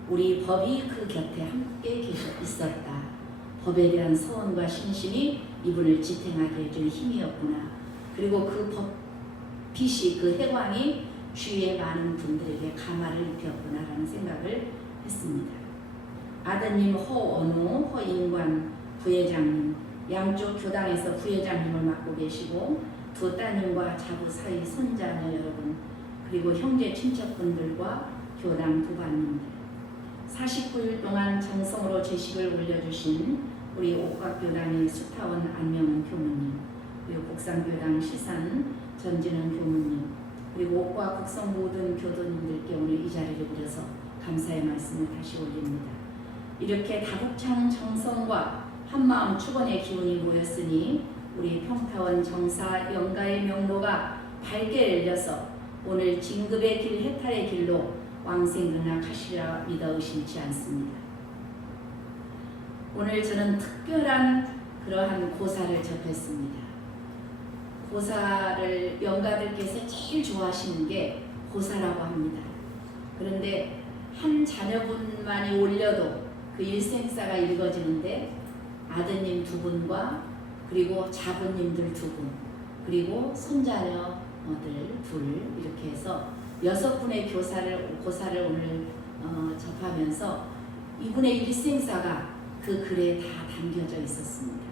우리 법이 그 곁에 함께 있었다. 법에 대한 소원과 신심이 이분을 지탱하게 해준 힘이었구나. 그리고 그 법 빛이 그 해광이 주위의 많은 분들에게 감화를 입혔구나라는 생각을 했습니다. 아드님 호원우, 호인관 부회장님, 양쪽 교당에서 부회장님을 맡고 계시고 두 따님과 자부 사이 손자녀 여러분, 그리고 형제 친척분들과 교당 부관님들, 49일 동안 정성으로 제식을 올려주신 우리 옥각교당의 수타원 안명은 교무님, 그리고 곡산교당 시산 전진은 교무님, 그리고 옥과 곡성 모든 교도님들께 오늘 이 자리를 빌어서 감사의 말씀을 다시 올립니다. 이렇게 다국찬 정성과 한마음 축원의 기운이 모였으니 우리 평타원 정사 영가의 명로가 밝게 열려서 오늘 진급의 길 해탈의 길로 왕생극락하시리라 믿어 의심치 않습니다. 오늘 저는 특별한 그러한 고사를 접했습니다. 고사를 영가들께서 제일 좋아하시는 게 고사라고 합니다. 그런데 한 자녀분만이 올려도 그 일생사가 읽어지는데 아드님 2분과 그리고 자부님들 2분 그리고 손자녀들 2 이렇게 해서 6분의 고사를 오늘 접하면서 이분의 일생사가 그 글에 다 담겨져 있었습니다.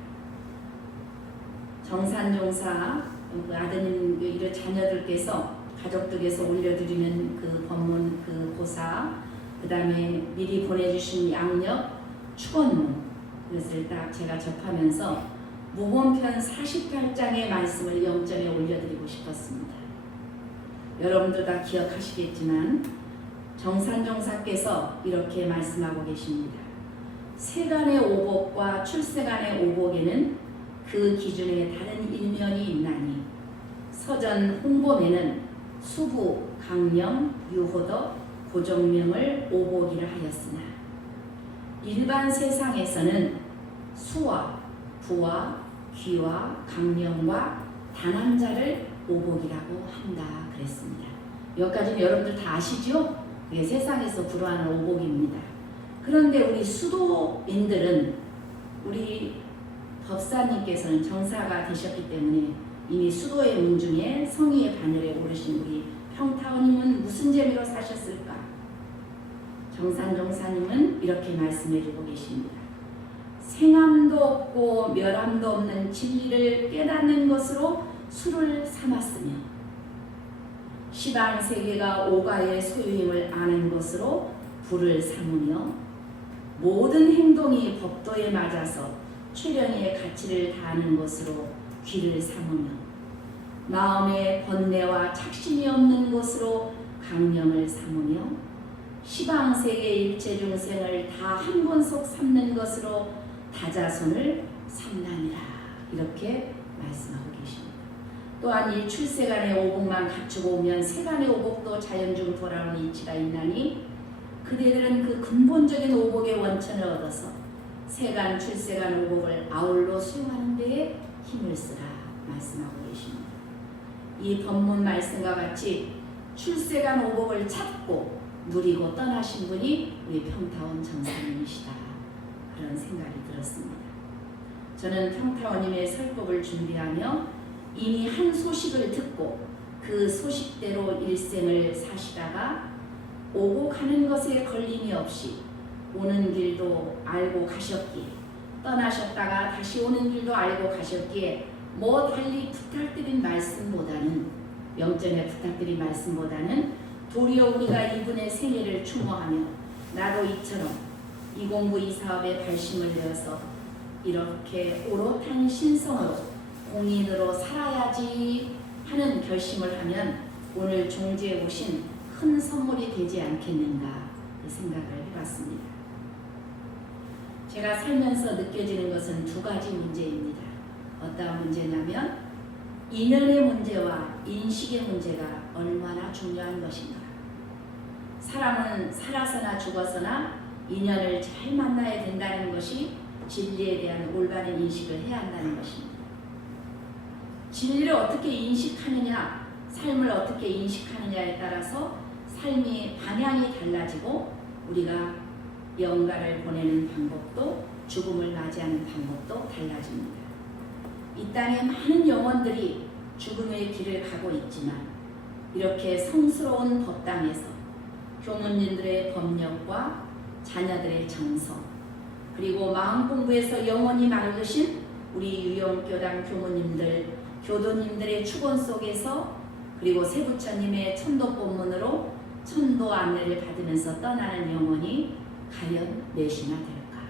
정산종사 그 아드님 이런 자녀들께서 가족들께서 올려드리는 그 법문 그 고사 그 다음에 미리 보내주신 양력 축원문 그것을 딱 제가 접하면서 무본편 48장의 말씀을 영점에 올려드리고 싶었습니다. 여러분들 다 기억하시겠지만 정산종사께서 이렇게 말씀하고 계십니다. 세간의 오복과 출세간의 오복에는 그 기준에 다른 일면이 있나니 서전 홍범에는 수부, 강령, 유호덕, 고정명을 오복이라 하였으나 일반 세상에서는 수와 부와 귀와 강령과 단함자를 오복이라고 한다 그랬습니다. 여기까지는 여러분들 다 아시죠? 이게 세상에서 불어하는 오복입니다. 그런데 우리 수도인들은 우리 법사님께서는 정사가 되셨기 때문에 이미 수도의 문중에 성의의 반열에 오르신 우리 평타원님은 무슨 재미로 사셨을까? 정산종사님은 이렇게 말씀해주고 계십니다. 생함도 없고 멸함도 없는 진리를 깨닫는 것으로 수를 삼았으며 시방세계가 오가의 소유임을 아는 것으로 부를 삼으며 모든 행동이 법도에 맞아서 최령의 가치를 다하는 것으로 귀를 삼으며 마음에 번뇌와 착심이 없는 것으로 강령을 삼으며 시방세계 일체 중생을 다 한 권속 삼는 것으로 다자손을 삼나니라 이렇게 말씀하고 계십니다. 또한 이 출세간의 오복만 갖추고 오면 세간의 오복도 자연중 돌아오는 이치가 있나니 그대들은 그 근본적인 오복의 원천을 얻어서 세간 출세간 오복을 아울러 수용하는 데에 힘을 쓰라 말씀하고 계십니다. 이 법문 말씀과 같이 출세간 오복을 찾고 누리고 떠나신 분이 우리 평타원 정사님이시다 그런 생각이 들었습니다. 저는 평타원님의 설법을 준비하며 이미 한 소식을 듣고 그 소식대로 일생을 사시다가 오고 가는 것에 걸림이 없이 오는 길도 알고 가셨기에 떠나셨다가 다시 오는 길도 알고 가셨기에 뭐 달리 부탁드린 말씀보다는 영전에 부탁드린 말씀보다는 도리어 우리가 이분의 생애를 추모하며 나도 이처럼 이 공부 이 사업에 발심을 내어서 이렇게 오롯한 신성으로 공인으로 살아야지 하는 결심을 하면 오늘 종지에 오신 큰 선물이 되지 않겠는가 생각을 해봤습니다. 제가 살면서 느껴지는 것은 2가지 문제입니다. 어떠한 문제냐면 인연의 문제와 인식의 문제가 얼마나 중요한 것인가. 사람은 살아서나 죽어서나 인연을 잘 만나야 된다는 것이 진리에 대한 올바른 인식을 해야 한다는 것입니다. 진리를 어떻게 인식하느냐, 삶을 어떻게 인식하느냐에 따라서 삶의 방향이 달라지고 우리가 영가를 보내는 방법도 죽음을 맞이하는 방법도 달라집니다. 이 땅에 많은 영혼들이 죽음의 길을 가고 있지만 이렇게 성스러운 법당에서 교문님들의 법력과 자녀들의 정성 그리고 마음 공부에서 영원히 맑으신 우리 유영교당 교무님들 교도님들의 축원 속에서 그리고 세부처님의 천도법문으로 천도 안내를 받으면서 떠나는 영혼이 과연 몇이나 될까?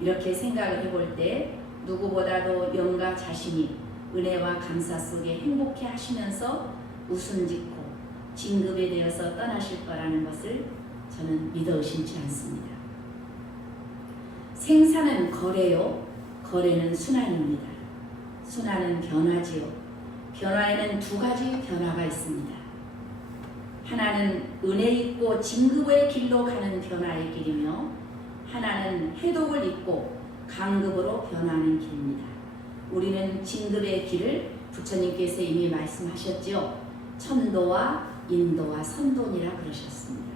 이렇게 생각을 해볼 때 누구보다도 영가 자신이 은혜와 감사 속에 행복해 하시면서 웃음 짓고 진급에 대해서 떠나실 거라는 것을 저는 믿어 의심치 않습니다. 생사는 거래요. 거래는 순환입니다. 순환은 변화지요. 변화에는 2가지 변화가 있습니다. 하나는 은혜 있고 진급의 길로 가는 변화의 길이며 하나는 해독을 잇고 강급으로 변하는 길입니다. 우리는 진급의 길을 부처님께서 이미 말씀하셨죠. 천도와 인도와 선도니라 그러셨습니다.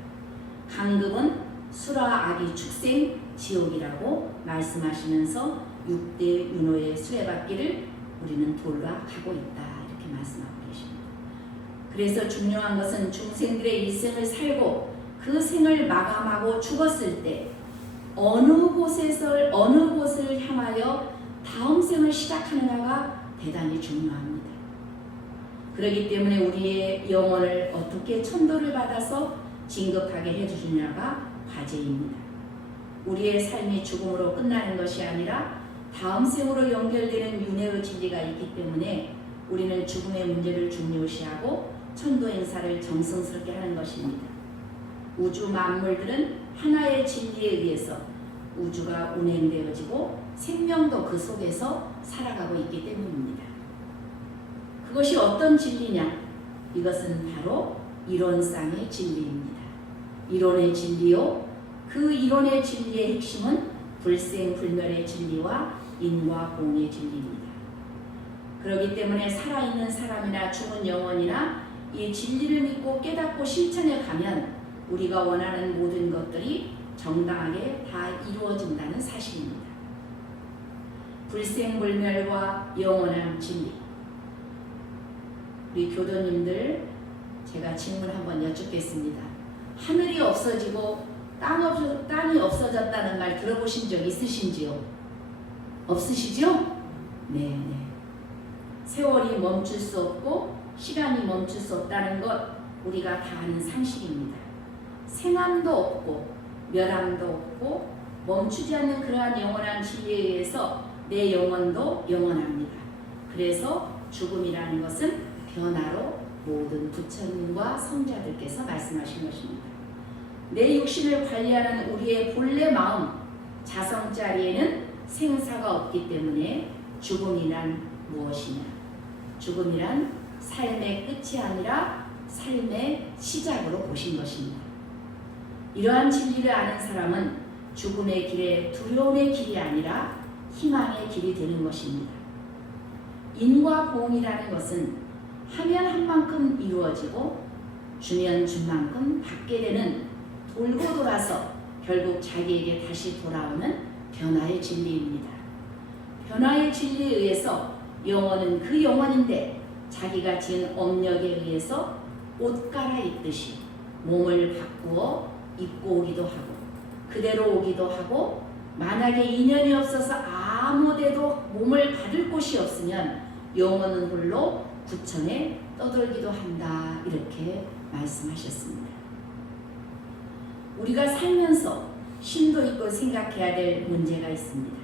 강급은 수라 아기 축생 지옥이라고 말씀하시면서 6대 윤호의 수레바퀴를 우리는 돌아가고 있다 이렇게 말씀하고 계십니다. 그래서 중요한 것은 중생들의 일생을 살고 그 생을 마감하고 죽었을 때 어느 곳을 향하여 다음 생을 시작하느냐가 대단히 중요합니다. 그렇기 때문에 우리의 영혼을 어떻게 천도를 받아서 진급하게 해주느냐가 과제입니다. 우리의 삶이 죽음으로 끝나는 것이 아니라 다음 생으로 연결되는 윤회의 진리가 있기 때문에 우리는 죽음의 문제를 중요시하고 천도 행사를 정성스럽게 하는 것입니다. 우주 만물들은 하나의 진리에 의해서 우주가 운행되어지고 생명도 그 속에서 살아가고 있기 때문입니다. 그것이 어떤 진리냐? 이것은 바로 이론상의 진리입니다. 이론의 진리요. 그 이론의 진리의 핵심은 불생불멸의 진리와 인과 공의 진리입니다. 그렇기 때문에 살아있는 사람이나 죽은 영혼이나 이 진리를 믿고 깨닫고 실천해 가면 우리가 원하는 모든 것들이 정당하게 다 이루어진다는 사실입니다. 불생불멸과 영원한 진리. 우리 교도님들 제가 질문 한번 여쭙겠습니다. 하늘이 없어지고 땅이 없어졌다는 말 들어보신 적 있으신지요? 없으시죠? 네. 세월이 멈출 수 없고 시간이 멈출 수 없다는 것 우리가 다 아는 상식입니다. 생함도 없고 멸함도 없고 멈추지 않는 그러한 영원한 진리에 의해서 내 영혼도 영원합니다. 그래서 죽음이라는 것은 변화로 모든 부처님과 성자들께서 말씀하신 것입니다. 내 육신을 관리하는 우리의 본래 마음 자성자리에는 생사가 없기 때문에 죽음이란 무엇이냐? 죽음이란 삶의 끝이 아니라 삶의 시작으로 보신 것입니다. 이러한 진리를 아는 사람은 죽음의 길에 두려움의 길이 아니라 희망의 길이 되는 것입니다. 인과 공이라는 것은 하면 한 만큼 이루어지고 주면 준 만큼 받게 되는 돌고 돌아서 결국 자기에게 다시 돌아오는 변화의 진리입니다. 변화의 진리에 의해서 영혼은 그 영혼인데 자기가 지은 업력에 의해서 옷 갈아입듯이 몸을 바꾸어 입고 오기도 하고 그대로 오기도 하고 만약에 인연이 없어서 아무데도 몸을 받을 곳이 없으면 영혼은 홀로 구천에 떠돌기도 한다 이렇게 말씀하셨습니다. 우리가 살면서 심도 있고 생각해야 될 문제가 있습니다.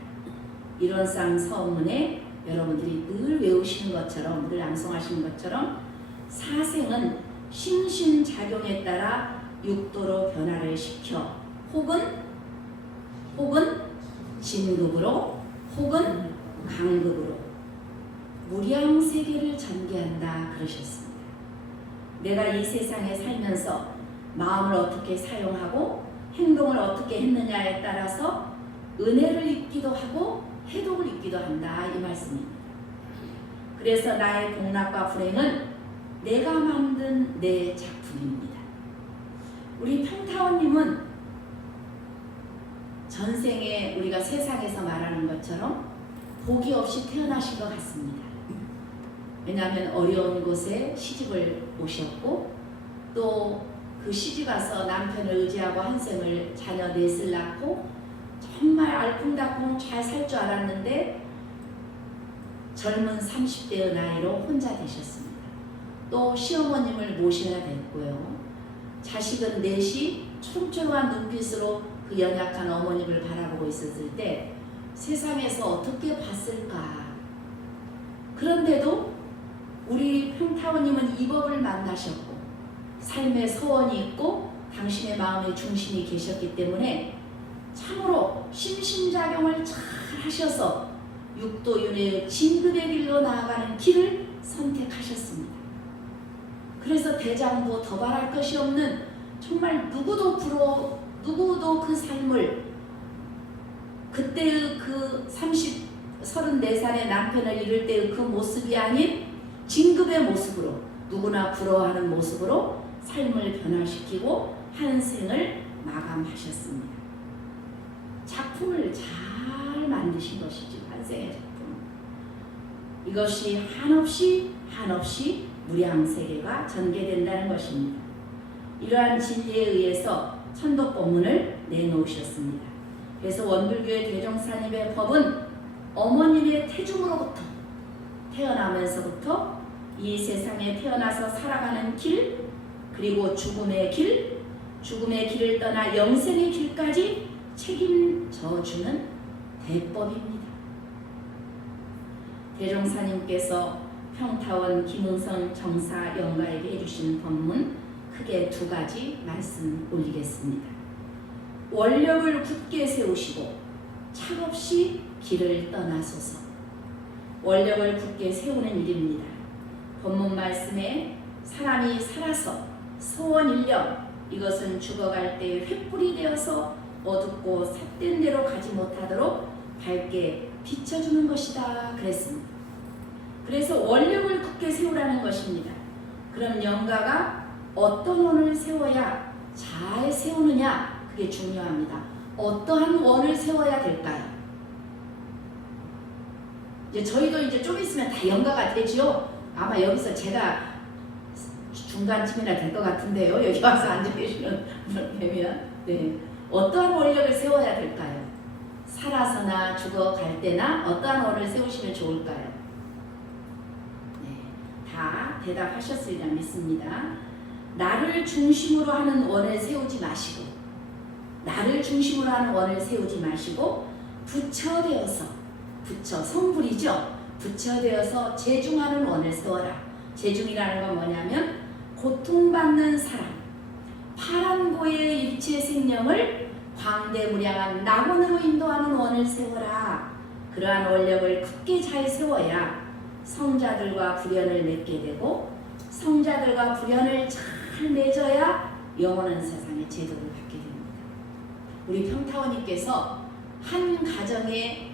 이론상 서문에 여러분들이 늘 외우시는 것처럼 늘 암송하시는 것처럼 사생은 심신작용에 따라 육도로 변화를 시켜 혹은 진급으로 혹은 강급으로 무량세계를 전개한다 그러셨습니다. 내가 이 세상에 살면서 마음을 어떻게 사용하고 행동을 어떻게 했느냐에 따라서 은혜를 입기도 하고 해독을 입기도 한다 이 말씀입니다. 그래서 나의 공락과 불행은 내가 만든 내 작품입니다. 우리 평타원님은 전생에 우리가 세상에서 말하는 것처럼 복이 없이 태어나신 것 같습니다. 왜냐하면 어려운 곳에 시집을 오셨고 또 그 시집 와서 남편을 의지하고 한 생을 자녀 넷을 낳고 정말 알콩달콩 잘 살 줄 알았는데 젊은 30대의 나이로 혼자 되셨습니다. 또 시어머님을 모셔야 됐고요. 자식은 넷이 초롱초롱한 눈빛으로 그 연약한 어머님을 바라보고 있었을 때 세상에서 어떻게 봤을까? 그런데도 우리 평타원님은 이 법을 만나셨고 삶의 소원이 있고 당신의 마음의 중심이 계셨기 때문에 참으로 심신작용을 잘 하셔서 육도윤회의 진급의 길로 나아가는 길을 선택하셨습니다. 그래서 대장부 더 바랄 것이 없는 정말 누구도 그 삶을 그때의 그 34살의 남편을 잃을 때의 그 모습이 아닌 진급의 모습으로 누구나 부러워하는 모습으로 삶을 변화시키고 한 생을 마감하셨습니다. 작품을 잘 만드신 것이지, 환생의 작품. 이것이 한없이 무량세계가 전개된다는 것입니다. 이러한 진리에 의해서 천도법문을 내놓으셨습니다. 그래서 원불교의 대종사님의 법은 어머님의 태중으로부터 태어나면서부터 이 세상에 태어나서 살아가는 길, 그리고 죽음의 길을 떠나 영생의 길까지 책임져 주는 대법입니다. 대종사님께서 평타원 김응선 정사 영가에게 해주신 법문 크게 두 가지 말씀 올리겠습니다. 원력을 굳게 세우시고 차없이 길을 떠나소서. 원력을 굳게 세우는 일입니다. 본문 말씀에 사람이 살아서 소원일념, 이것은 죽어갈 때 횃불이 되어서 어둡고 삿된 데로 가지 못하도록 밝게 비춰주는 것이다 그랬습니다. 그래서 원력을 굳게 세우라는 것입니다. 그럼 영가가 어떤 원을 세워야 잘 세우느냐, 그게 중요합니다. 어떠한 원을 세워야 될까요? 이제 저희도 이제 좀 있으면 다 영가가 되죠. 아마 여기서 제가 중간쯤이나 될 것 같은데요. 여기 와서 앉아 계시는 분을 뵈면. 네. 어떠한 원력을 세워야 될까요? 살아서나 죽어갈 때나 어떠한 원을 세우시면 좋을까요? 네. 다 대답하셨으리라 믿습니다. 나를 중심으로 하는 원을 세우지 마시고, 부처, 성불이죠. 부처되어서 재중하는 원을 세워라. 재중이라는 건 뭐냐면 고통받는 사람, 파란고의 일체 생명을 광대무량한 낙원으로 인도하는 원을 세워라. 그러한 원력을 굳게 잘 세워야 성자들과 불연을 맺게 되고, 성자들과 불연을 잘 맺어야 영원한 세상의 제도를 받게 됩니다. 우리 평타원님께서 한 가정에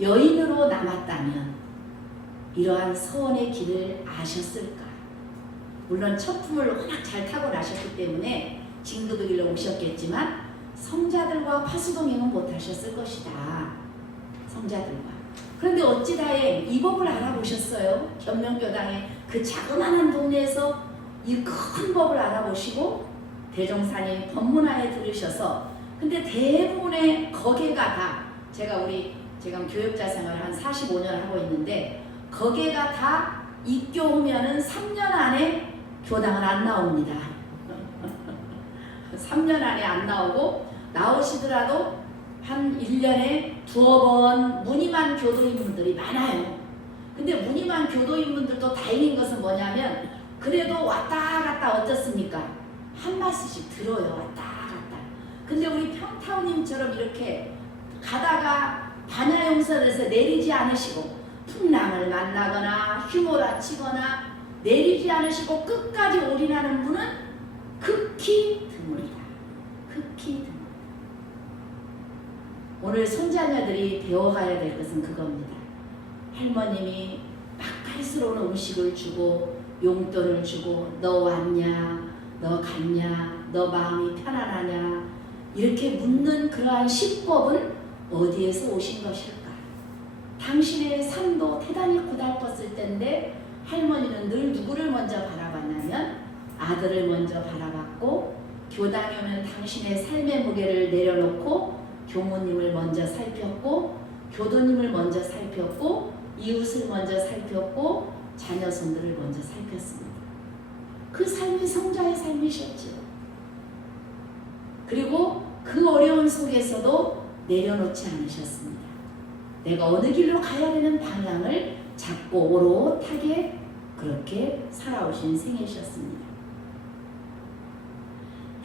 여인으로 남았다면 이러한 서원의 길을 아셨을까? 물론 첫품을 워낙 잘 타고나셨기 때문에 진급의 길로 오셨겠지만 성자들과 파수동행은 못하셨을 것이다. 성자들과. 그런데 어찌다행 이 법을 알아보셨어요. 견명교당의 그 자그마한 동네에서 이 큰 법을 알아보시고 대종사님 법문하에 들으셔서, 근데 대부분의 거계가 다, 제가 지금 교육자 생활을 한 45년 하고 있는데 거기가 다 입교하면은 3년 안에 교당은 안 나옵니다. 3년 안에 안 나오고, 나오시더라도 한 1년에 2번 무늬만 교도인분들이 많아요. 근데 무늬만 교도인분들도 다행인 것은 뭐냐면 그래도 왔다 갔다 어떻습니까? 한 말씀씩 들어요. 왔다 갔다. 근데 우리 평타우님처럼 이렇게 가다가 반야용선에서 내리지 않으시고 풍랑을 만나거나 휘몰아치거나 내리지 않으시고 끝까지 올인하는 분은 극히 드물다. 극히 드물다. 오늘 손자녀들이 배워가야 될 것은 그겁니다. 할머님이 맛깔스러운 음식을 주고 용돈을 주고 너 왔냐, 너 갔냐, 너 마음이 편안하냐 이렇게 묻는 그러한 신법은 어디에서 오신 것일까? 당신의 삶도 대단히 고달팠을 텐데 할머니는 늘 누구를 먼저 바라봤냐면 아들을 먼저 바라봤고, 교당에 오는 당신의 삶의 무게를 내려놓고 교모님을 먼저 살폈고, 교도님을 먼저 살폈고, 이웃을 먼저 살폈고, 자녀손들을 먼저 살폈습니다. 그 삶이 성자의 삶이셨죠. 그리고 그 어려운 속에서도 내려놓지 않으셨습니다. 내가 어느 길로 가야 되는 방향을 잡고 오롯하게 그렇게 살아오신 생애셨습니다.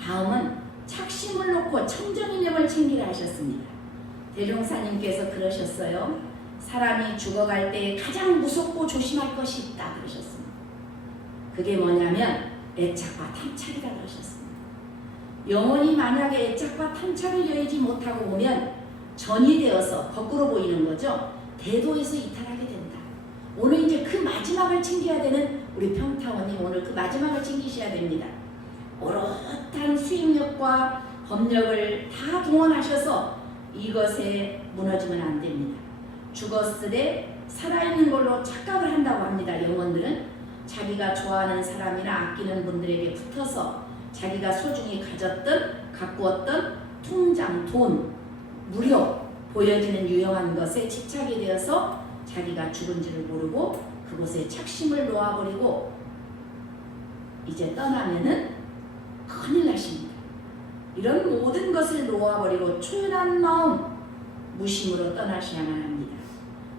다음은 착심을 놓고 청정이념을 챙기라 하셨습니다. 대종사님께서 그러셨어요. 사람이 죽어갈 때 가장 무섭고 조심할 것이 있다 그러셨습니다. 그게 뭐냐면 애착과 탐착이다 그러셨습니다. 영혼이 만약에 애착과 탐착을 여의지 못하고 오면 전이 되어서 거꾸로 보이는 거죠. 대도에서 이탈하게 된다. 오늘 이제 그 마지막을 챙겨야 되는 우리 평타원님, 오늘 그 마지막을 챙기셔야 됩니다. 오롯한 수익력 능력과 법력을 다 동원하셔서 이것에 무너지면 안 됩니다. 죽었으되 살아있는 걸로 착각을 한다고 합니다. 영혼들은 자기가 좋아하는 사람이나 아끼는 분들에게 붙어서 자기가 소중히 가졌던 가꾸었던 통장, 돈, 무력, 보여지는 유용한 것에 집착이 되어서 자기가 죽은 줄을 모르고 그곳에 착심을 놓아버리고 이제 떠나면은 큰일 나십니다. 이런 모든 것을 놓아버리고 초연한 마음 무심으로 떠나셔야만 합니다.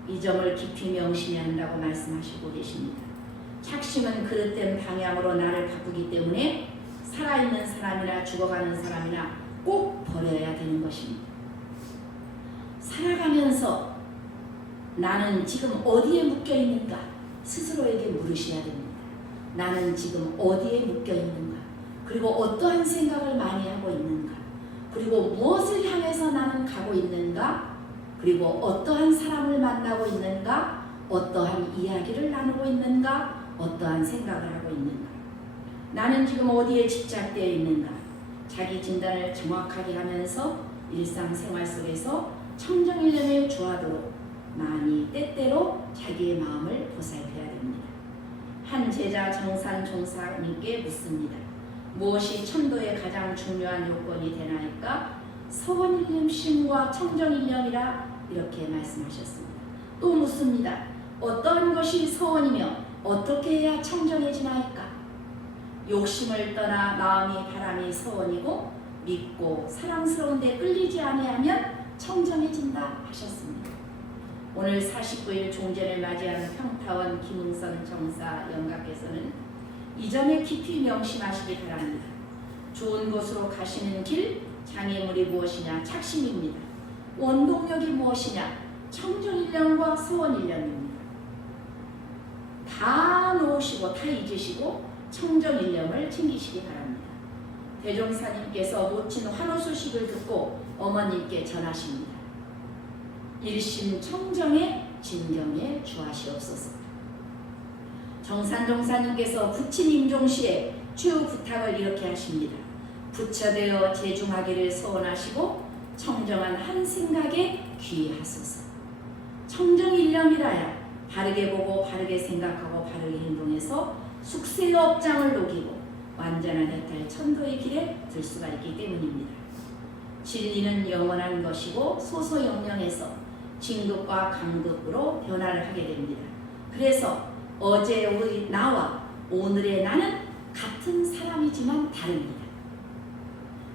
이 점을 깊이 명심해야 한다고 말씀하시고 계십니다. 착심은 그릇된 방향으로 나를 바꾸기 때문에 살아있는 사람이나 죽어가는 사람이나 꼭 버려야 되는 것입니다. 살아가면서 나는 지금 어디에 묶여 있는가 스스로에게 물으셔야 됩니다. 나는 지금 어디에 묶여 있는가? 그리고 어떠한 생각을 많이 하고 있는가? 그리고 무엇을 향해서 나는 가고 있는가? 그리고 어떠한 사람을 만나고 있는가? 어떠한 이야기를 나누고 있는가? 어떠한 생각을 하고 있는가? 나는 지금 어디에 집착되어 있는가? 자기 진단을 정확하게 하면서 일상생활 속에서 청정일념에 주하도록 많이 때때로 자기의 마음을 보살펴야 됩니다. 한 제자 정산 종사님께 묻습니다. 무엇이 천도의 가장 중요한 요건이 되나이까? 서원일념 심과 청정일념이라 이렇게 말씀하셨습니다. 또 묻습니다. 어떠한 것이 서원이며 어떻게 해야 청정해지나이까? 욕심을 떠나 마음이 바람이 서원이고 믿고 사랑스러운 데 끌리지 아니하면 청정해진다 하셨습니다. 오늘 49일 종전을 맞이하는 평타원 김응선 정사 영가께서는 이 점에 깊이 명심하시기 바랍니다. 좋은 곳으로 가시는 길, 장애물이 무엇이냐? 착심입니다. 원동력이 무엇이냐? 청정일념과 서원일념입니다. 다 놓으시고 다 잊으시고 청정일념을 챙기시기 바랍니다. 대종사님께서 모친 환호 소식을 듣고 어머님께 전하십니다. 일심 청정의 진경에 주하시옵소서. 정산종사님께서 부친 임종시에 추후 부탁을 이렇게 하십니다. 부처되어 제중하기를 소원하시고 청정한 한 생각에 귀하소서. 청정일념이라야 바르게 보고 바르게 생각하고 바르게 행동해서 숙세의 업장을 녹이고 완전한 해탈 천도의 길에 들 수가 있기 때문입니다. 진리는 영원한 것이고 소소영령해서 진급과 강급으로 변화를 하게 됩니다. 그래서 어제의 나와 오늘의 나는 같은 사람이지만 다릅니다.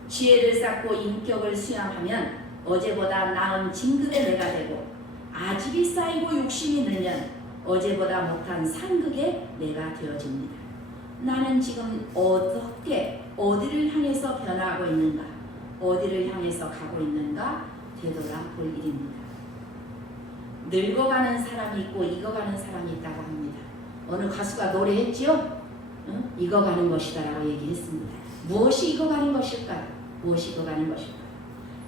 지혜를 쌓고 인격을 수양하면 어제보다 나은 진급의 내가 되고 아집이 쌓이고 욕심이 늘면 어제보다 못한 상극의 내가 되어집니다. 나는 지금 어떻게 어디를 향해서 변화하고 있는가? 어디를 향해서 가고 있는가? 되돌아볼 일입니다. 늙어가는 사람이 있고 익어가는 사람이 있다고 합니다. 어느 가수가 노래했지요? 응? 익어가는 것이다라고 얘기했습니다. 무엇이 익어가는 것일까요? 무엇이 익어가는 것일까요?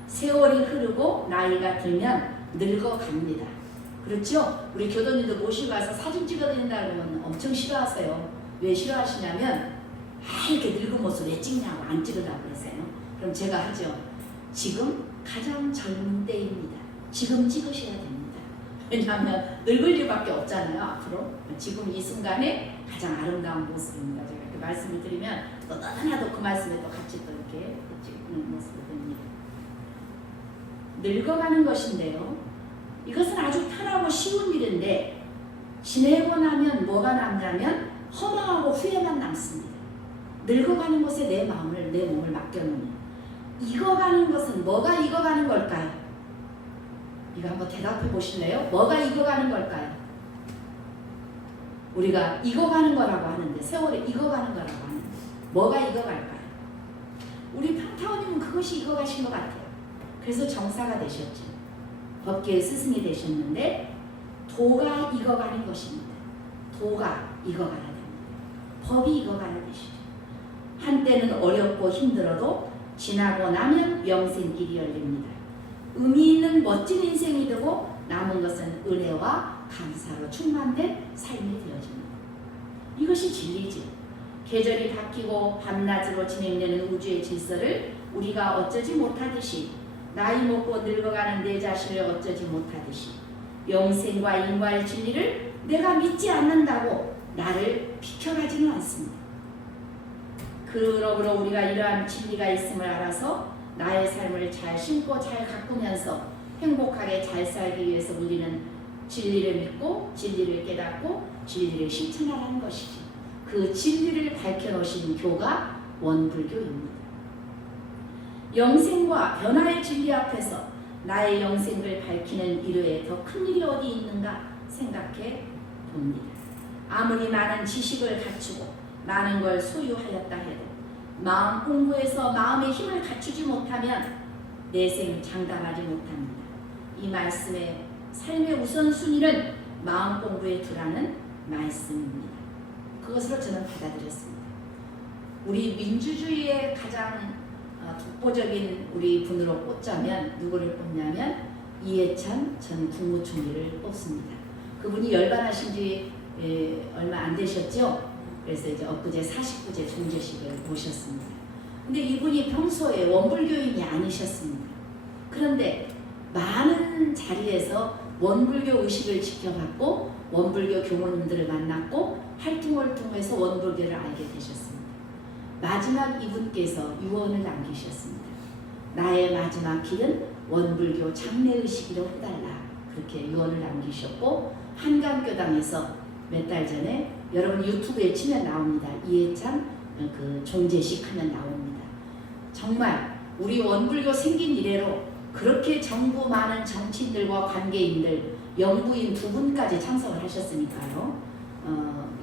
세월이 흐르고 나이가 들면 늙어갑니다. 그렇죠? 우리 교도님들 모시고 가서 사진 찍어드린다 그러면 엄청 싫어하세요. 왜 싫어하시냐면 이렇게 늙은 모습 왜 찍냐고 안 찍으라고 그러세요. 그럼 제가 하죠. 지금 가장 젊은 때입니다. 지금 찍으셔야 됩니다. 왜냐하면 늙을 일밖에 없잖아요. 앞으로 지금 이 순간에 가장 아름다운 모습입니다. 제가 이렇게 말씀을 드리면 또 너무나도 그 말씀에 또 같이 또 이렇게 찍는 모습을 봅니다. 늙어가는 것인데요. 이것은 아주 편하고 쉬운 일인데 지내고 나면 뭐가 남냐면 허망하고 후회만 남습니다. 늙어가는 것에 내 마음을 내 몸을 맡겨놓으면 익어가는 것은 뭐가 익어가는 걸까요? 이거 한번 대답해 보실래요? 뭐가 익어가는 걸까요? 우리가 익어가는 거라고 하는데 세월이 익어가는 거라고 하는데 뭐가 익어갈까요? 우리 평타원님은 그것이 익어가신 것 같아요. 그래서 정사가 되셨죠. 법계의 스승이 되셨는데 도가 익어가는 것입니다. 도가 익어가야 됩니다. 법이 익어가야 되시죠. 한때는 어렵고 힘들어도 지나고 나면 명생길이 열립니다. 의미 있는 멋진 인생이 되고 남은 것은 은혜와 감사로 충만된 삶이 되어집니다. 이것이 진리지. 계절이 바뀌고 밤낮으로 진행되는 우주의 질서를 우리가 어쩌지 못하듯이 나이 먹고 늙어가는 내 자신을 어쩌지 못하듯이 영생과 인과의 진리를 내가 믿지 않는다고 나를 비켜가지는 않습니다. 그러므로 우리가 이러한 진리가 있음을 알아서 나의 삶을 잘 심고 잘 가꾸면서 행복하게 잘 살기 위해서 우리는 진리를 믿고 진리를 깨닫고 진리를 실천하라는 것이지. 그 진리를 밝혀놓으신 교가 원불교입니다. 영생과 변화의 진리 앞에서 나의 영생을 밝히는 이외에 더 큰 일이 어디 있는가 생각해 봅니다. 아무리 많은 지식을 갖추고 많은 걸 소유하였다 해도 마음 공부에서 마음의 힘을 갖추지 못하면 내생 장담하지 못합니다. 이 말씀의 삶의 우선순위는 마음 공부에 두라는 말씀입니다. 그것으로 저는 받아들였습니다. 우리 민주주의의 가장 독보적인 우리 분으로 꼽자면 누구를 꼽냐면 이해찬 전 국무총리를 꼽습니다. 그분이 열반하신 지 얼마 안 되셨죠? 그래서 이제 엊그제 49제 종제식을 모셨습니다. 근데 이분이 평소에 원불교인이 아니셨습니다. 그런데 많은 자리에서 원불교 의식을 지켜봤고 원불교 교모님들을 만났고 활동을 통해서 원불교를 알게 되셨습니다. 마지막 이분께서 유언을 남기셨습니다. 나의 마지막 길은 원불교 장례의식이라고 해달라. 그렇게 유언을 남기셨고 한강교당에서 몇 달 전에 여러분 유튜브에 치면 나옵니다. 이해찬 그 종제식 하면 나옵니다. 정말 우리 원불교 생긴 이래로 그렇게 정부 많은 정치인들과 관계인들 영부인 2분까지 참석을 하셨으니까요.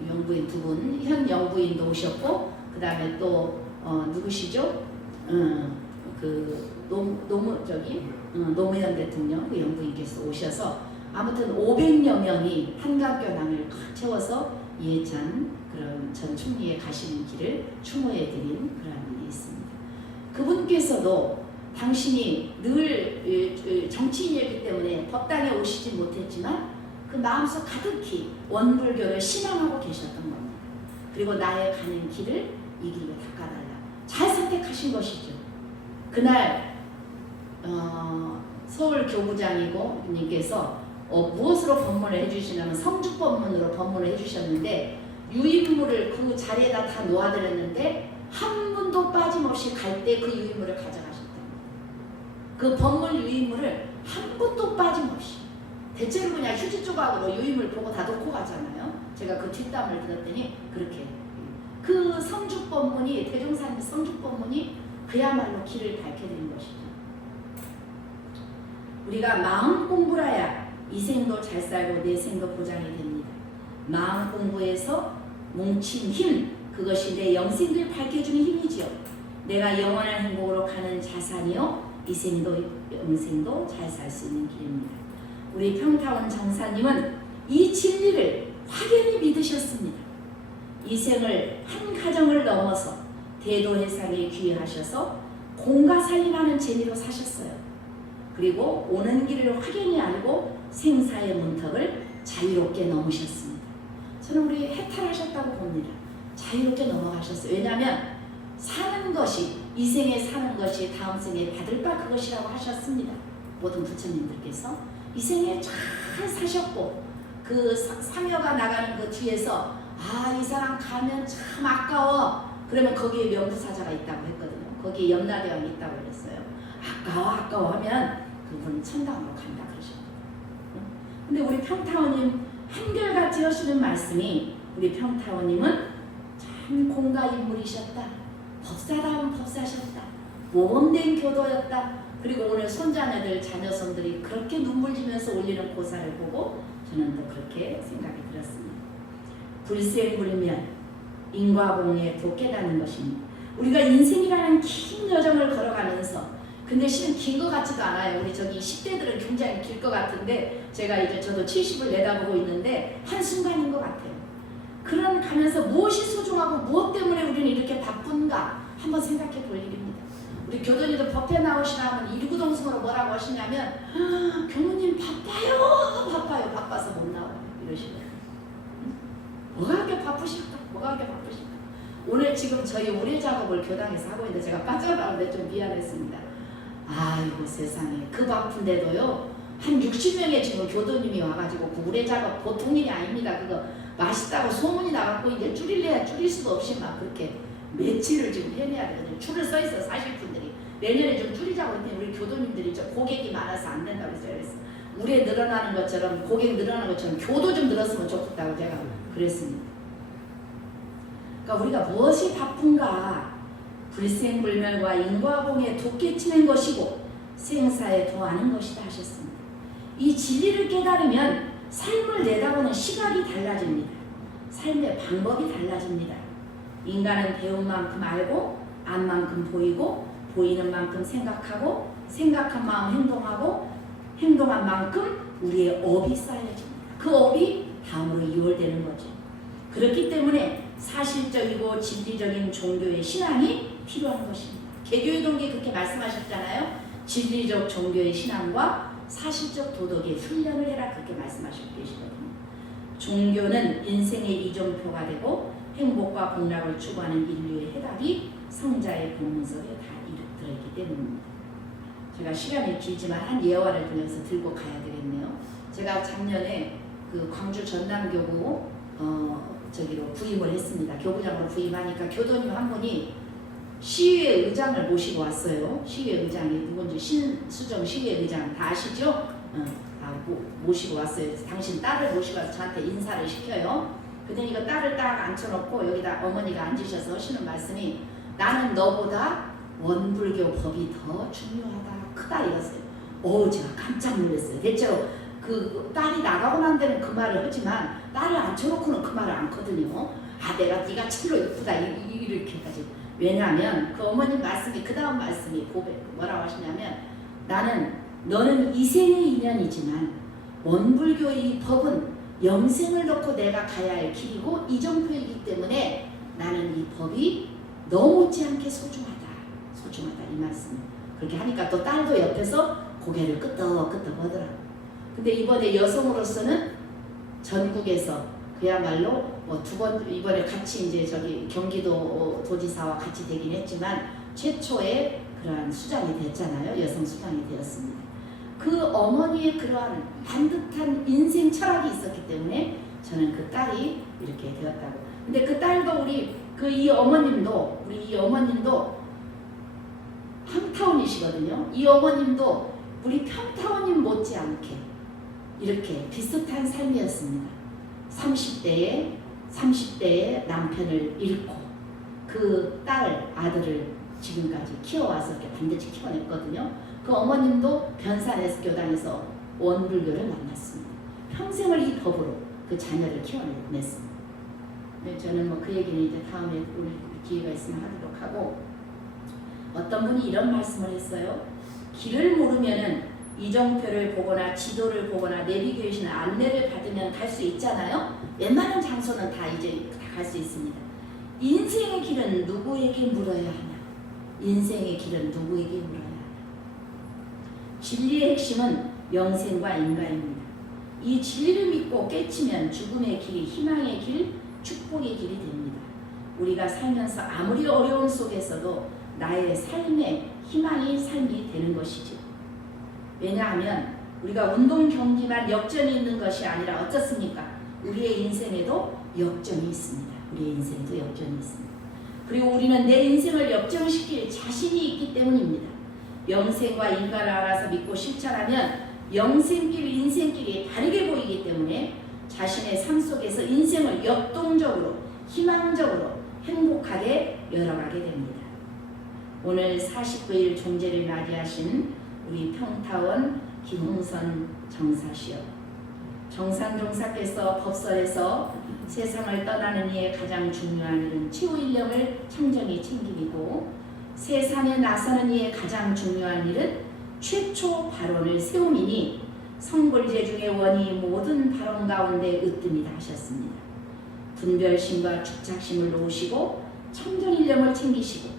영부인 2분, 현 영부인도 오셨고 그 다음에 또 누구시죠? 노무현 대통령 그 영부인께서 오셔서 아무튼 500여 명이 한강교당을 꽉 채워서 이해찬 그런 전 총리의 가시는 길을 추모해드린 그런 일이 있습니다. 그분께서도 당신이 늘 정치인이었기 때문에 법당에 오시지 못했지만 그 마음속 가득히 원불교를 신앙하고 계셨던 겁니다. 그리고 나의 가는 길을 이 길로 닦아달라. 잘 선택하신 것이죠. 그날 서울 교부장이고 님께서 무엇으로 법문을 해주시냐면 성주법문으로 법문을 해주셨는데 유인물을 그 자리에다 다 놓아드렸는데 한 분도 빠짐없이 갈 때 그 유인물을 가져가셨답니다. 그 법문 유인물을 한 분도 빠짐없이 대체로 그냥 휴지 조각으로 유인물 보고 다 놓고 가잖아요. 제가 그 뒷담을 들었더니 그렇게 그 성주법문이 대종산 성주법문이 그야말로 길을 밝혀드린 것이죠. 우리가 마음 공부를 해야 이생도 잘 살고 내생도 보장이 됩니다. 마음 공부에서 뭉친 힘, 그것이 내 영생을 밝혀주는 힘이지요. 내가 영원한 행복으로 가는 자산이요 이생도 영생도 잘 살 수 있는 길입니다. 우리 평타원 정사님은 이 진리를 확연히 믿으셨습니다. 이 생을 한 가정을 넘어서 대도해상에 귀하셔서 공과 살림하는 재미로 사셨어요. 그리고 오는 길을 확연히 알고 생사의 문턱을 자유롭게 넘으셨습니다. 저는 우리 해탈하셨다고 봅니다. 자유롭게 넘어가셨어요. 왜냐하면 사는 것이 이 생에 사는 것이 다음 생에 받을 바 그것이라고 하셨습니다. 모든 부처님들께서 이 생에 잘 사셨고 그 상여가 나가는 그 뒤에서 이 사람 가면 참 아까워. 그러면 거기에 명부사자가 있다고 했거든요. 거기에 염라대왕이 있다고 그랬어요. 아까워 하면 그분 천당으로 간다 그러셨거든요. 근데 우리 평타원님 한결같이 하시는 말씀이 우리 평타원님은 참 공가인물이셨다. 법사다운 법사셨다. 모범된 교도였다. 그리고 오늘 손자녀들 자녀손들이 그렇게 눈물 지면서 올리는 고사를 보고 저는 또 그렇게 생각이 들었습니다. 불생불면 인과봉에 도 깨닫는 것입니다. 우리가 인생이라는 긴 여정을 걸어가면서 근데 실은 긴 것 같지도 않아요. 우리 저기 10대들은 굉장히 길 것 같은데 제가 이제 저도 70을 내다보고 있는데 한순간인 것 같아요. 그런 가면서 무엇이 소중하고 무엇 때문에 우리는 이렇게 바쁜가 한번 생각해 볼 일입니다. 우리 교도님들 법회 나오시라면 일구동성으로 뭐라고 하시냐면 교무님 바빠요. 바빠서 못 나와요. 이러시고요. 뭐가 그렇게 바쁘실까? 오늘 지금 저희 우레 작업을 교당에서 하고 있는데 제가 빠져나오는데 좀 미안했습니다. 아이고 세상에 그 바쁜데도요 한 60명의 지금 교도님이 와가지고 그 우레 작업 보통 일이 아닙니다. 그거 맛있다고 소문이 나갖고 이제 줄일래야 줄일 수도 없이 막 그렇게 며칠을 지금 해내야 되거든요. 줄을 서 있어 사실 분들이 내년에 좀 줄이자고 했더니 우리 교도님들이 저 고객이 많아서 안 된다고 그랬어요. 우레 늘어나는 것처럼 고객 늘어나는 것처럼 교도 좀 늘었으면 좋겠다고 제가 그랬습니다. 그러니까 우리가 무엇이 바쁜가? 불생불멸과 인과공에 돋게 치는 것이고 생사에 도하는 것이다 하셨습니다. 이 진리를 깨달으면 삶을 내다보는 시각이 달라집니다. 삶의 방법이 달라집니다. 인간은 배운 만큼 알고 안 만큼 보이고 보이는 만큼 생각하고 생각한 마음 행동하고 행동한 만큼 우리의 업이 쌓여집니다. 그 업이 다음으로 이월되는 거죠. 그렇기 때문에 사실적이고 진리적인 종교의 신앙이 필요한 것입니다. 개교의 동기 그렇게 말씀하셨잖아요. 진리적 종교의 신앙과 사실적 도덕의 훈련을 해라 그렇게 말씀하시고 계시거든요. 종교는 인생의 이정표가 되고 행복과 공락을 추구하는 인류의 해답이 성자의 복문서에 다 들어있기 때문입니다. 제가 시간이 길지만 한 예화를 통해서 들고 가야 되겠네요. 제가 작년에 그 광주 전남교구 저기로 부임을 했습니다. 교구장으로 부임하니까 교도님 한 분이 시의회 의장을 모시고 왔어요. 시의회 의장이 누군지 신수정 시의회 의장 다 아시죠? 모시고 왔어요. 당신 딸을 모시고 와서 저한테 인사를 시켜요. 그랬더니 이거 딸을 딱 앉혀놓고 여기다 어머니가 앉으셔서 하시는 말씀이 나는 너보다 원불교 법이 더 중요하다 크다 이랬어요. 제가 깜짝 놀랐어요. 대체로 그 딸이 나가고 난 데는 그 말을 하지만 딸을 앉혀놓고는 그 말을 않거든요. 내가 네가 참으로 예쁘다 이렇게까지. 왜냐하면 그 어머님 말씀이 그 다음 말씀이 뭐라고 하시냐면 너는 이생의 인연이지만 원불교의 법은 영생을 놓고 내가 가야 할 길이고 이정표이기 때문에 나는 이 법이 너 못지않게 소중하다 이 말씀. 그렇게 하니까 또 딸도 옆에서 고개를 끄덕끄덕 하더라고. 근데 이번에 여성으로서는 전국에서 그야말로 이번에 같이 이제 저기 경기도 도지사와 같이 되긴 했지만 최초의 그러한 수장이 됐잖아요. 여성 수장이 되었습니다. 그 어머니의 그러한 반듯한 인생 철학이 있었기 때문에 저는 그 딸이 이렇게 되었다고. 근데 그 딸도 이 어머님도 평타원이시거든요. 이 어머님도 우리 평타원님 못지않게 이렇게 비슷한 삶이었습니다. 30대에 남편을 잃고 그 아들을 지금까지 키워와서 이렇게 반드시 키워냈거든요. 그 어머님도 변산에서 교단에서 원불교를 만났습니다. 평생을 이 법으로 그 자녀를 키워냈습니다. 저는 그 얘기는 이제 다음에 우리 기회가 있으면 하도록 하고, 어떤 분이 이런 말씀을 했어요. 길을 모르면은 이정표를 보거나 지도를 보거나 내비게이션 안내를 받으면 갈 수 있잖아요. 웬만한 장소는 다 이제 갈 수 있습니다. 인생의 길은 누구에게 물어야 하냐? 인생의 길은 누구에게 물어야 하냐? 진리의 핵심은 영생과 인과입니다. 이 진리를 믿고 깨치면 죽음의 길, 희망의 길, 축복의 길이 됩니다. 우리가 살면서 아무리 어려운 속에서도 나의 삶의 희망이 삶이 되는 것이죠. 왜냐하면 우리가 운동 경기만 역전이 있는 것이 아니라 어떻습니까? 우리의 인생에도 역전이 있습니다. 그리고 우리는 내 인생을 역전시킬 자신이 있기 때문입니다. 영생과 인과를 알아서 믿고 실천하면 영생길, 인생길이 다르게 보이기 때문에 자신의 삶 속에서 인생을 역동적으로, 희망적으로, 행복하게 열어가게 됩니다. 오늘 49일 종제를 맞이하신 우리 평타원 김홍선 정사시여, 정상종사께서 법설에서 세상을 떠나는 이의 가장 중요한 일은 치유인력을 청정히 챙기고, 세상에 나서는 이의 가장 중요한 일은 최초 발언을 세움이니 성불제 중의 원이 모든 발언 가운데 으뜸이다 하셨습니다. 분별심과 축착심을 놓으시고 청정인력을 챙기시고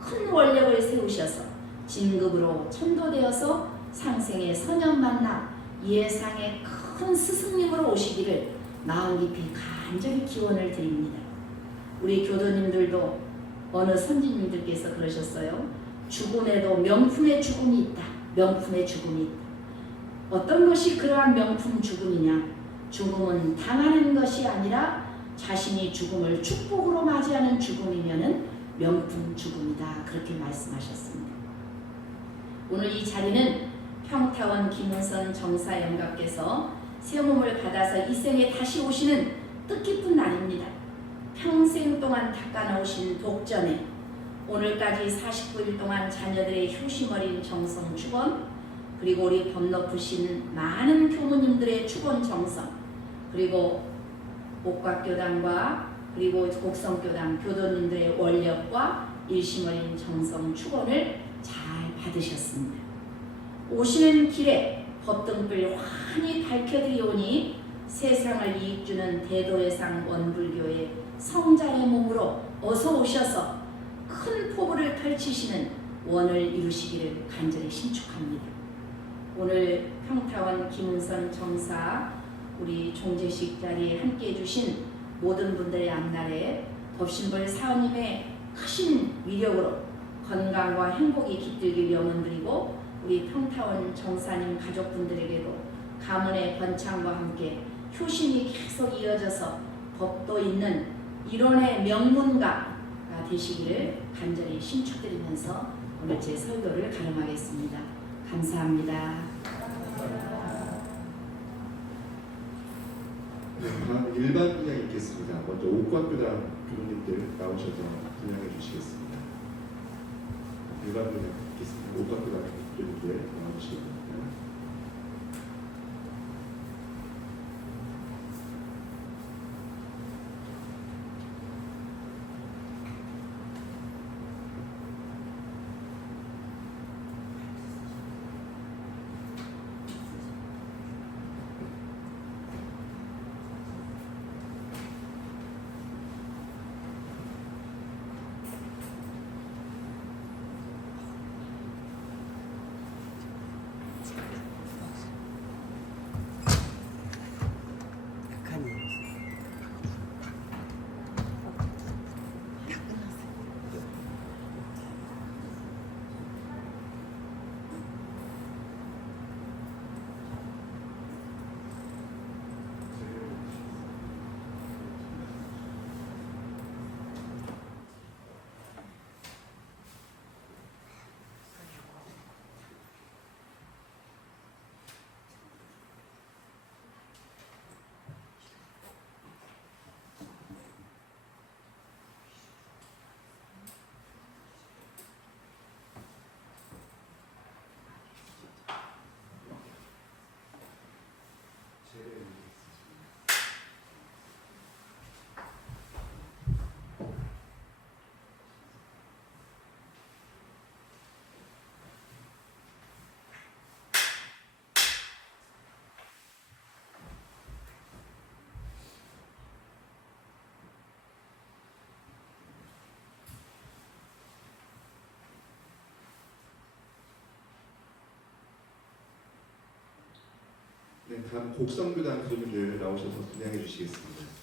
큰 원력을 세우셔서 진급으로 천도되어서 상생의 선연 만남 예상의 큰 스승님으로 오시기를 마음 깊이 간절히 기원을 드립니다. 우리 교도님들도 어느 선지님들께서 그러셨어요. 죽음에도 명품의 죽음이 있다. 명품의 죽음이 있다. 어떤 것이 그러한 명품 죽음이냐? 죽음은 당하는 것이 아니라 자신이 죽음을 축복으로 맞이하는 죽음이면은 명품 죽음이다. 그렇게 말씀하셨습니다. 오늘 이 자리는 평타원 김은선 정사 영가께서 새 몸을 받아서 이 생에 다시 오시는 뜻깊은 날입니다. 평생 동안 닦아놓으신 독전에 오늘까지 49일 동안 자녀들의 효심 어린 정성 축원, 그리고 우리 범 높으신 많은 교무님들의 축원 정성, 그리고 옥각교당과 그리고 곡성교당 교도님들의 원력과 일심 어린 정성 축원을 잘 받으셨습니다. 오시는 길에 법등불 환히 밝혀드리오니 세상을 이익주는 대도회상 원불교의 성자의 몸으로 어서 오셔서 큰 포부를 펼치시는 원을 이루시기를 간절히 신축합니다. 오늘 평타원 김은선 정사 우리 종제식 자리에 함께해 주신 모든 분들의 앞날에 법신벌 사원님의 크신 위력으로 건강과 행복이 깃들길 염원드리고 우리 평타원 정사님 가족분들에게도 가문의 번창과 함께 효심이 계속 이어져서 법도 있는 이론의 명문가가 되시기를 간절히 신축드리면서 오늘 제 설교를 가름하겠습니다. 감사합니다. 네, 다음 일반 분양 있겠습니다. 먼저 옥각교당 교도님들 나오셔서 분양해 주시겠습니다. 일반 분양 있겠습니다. 옥각교당 교도님들 나와주시겠습니다. 네, 다음 곡성교당 교도님들 나오셔서 분양해 주시겠습니다.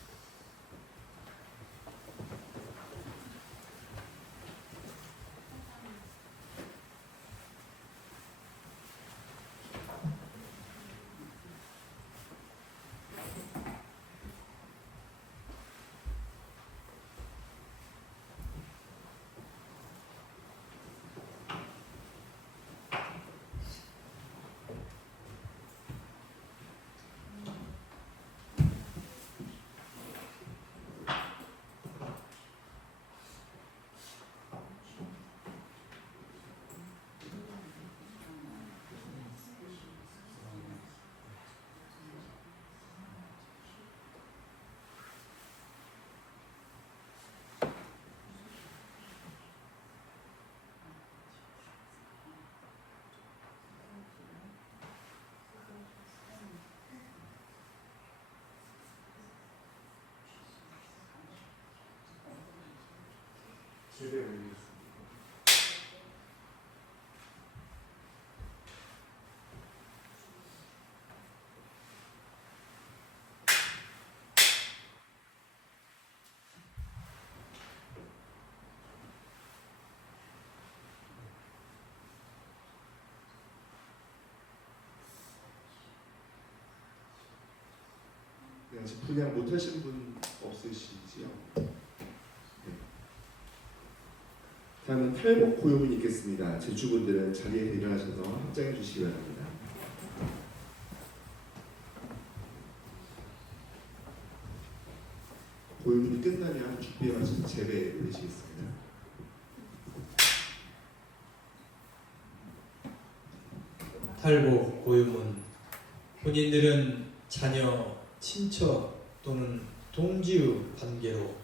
예배 올리겠습니다. 아직 분양 못 하신 분 없으시지요? 네. 다음은 탈북 고요문이 있겠습니다. 제주분들은 자리에서 일어나셔서 합장해 주시기 바랍니다. 고요문이 끝나면 준비해 마신 재배 올리시겠습니다. 탈북 고유문. 본인들은 자녀, 친척 또는 동지의 관계로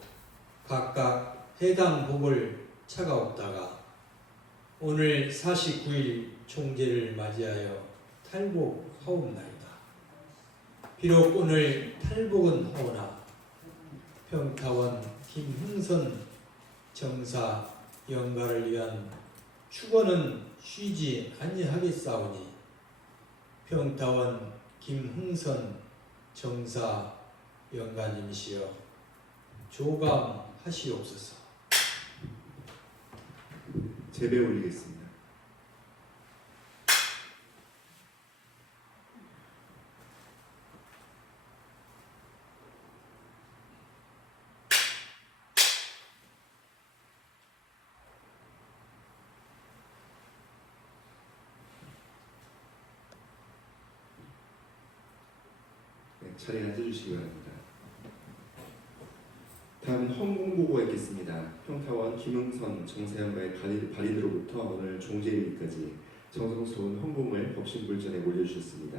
각각 해당 복을 차가옵다가 오늘 49일 총제를 맞이하여 탈북하옵나이다. 비록 오늘 탈북은 하오나 평타원 김흥선 정사 영가를 위한 축원은 쉬지 아니하겠사오니 평타원 김흥선 정사 영가님이시여 조감하시옵소서. 재배 올리겠습니다. 네, 자리에 앉아주시기 바랍니다. 다음은 헌공보고가 있겠습니다. 평타원 김흥선 정사연가의 발인으로부터 오늘 종제일까지 정성스러운 헌금을 법신불전에 올려주셨습니다.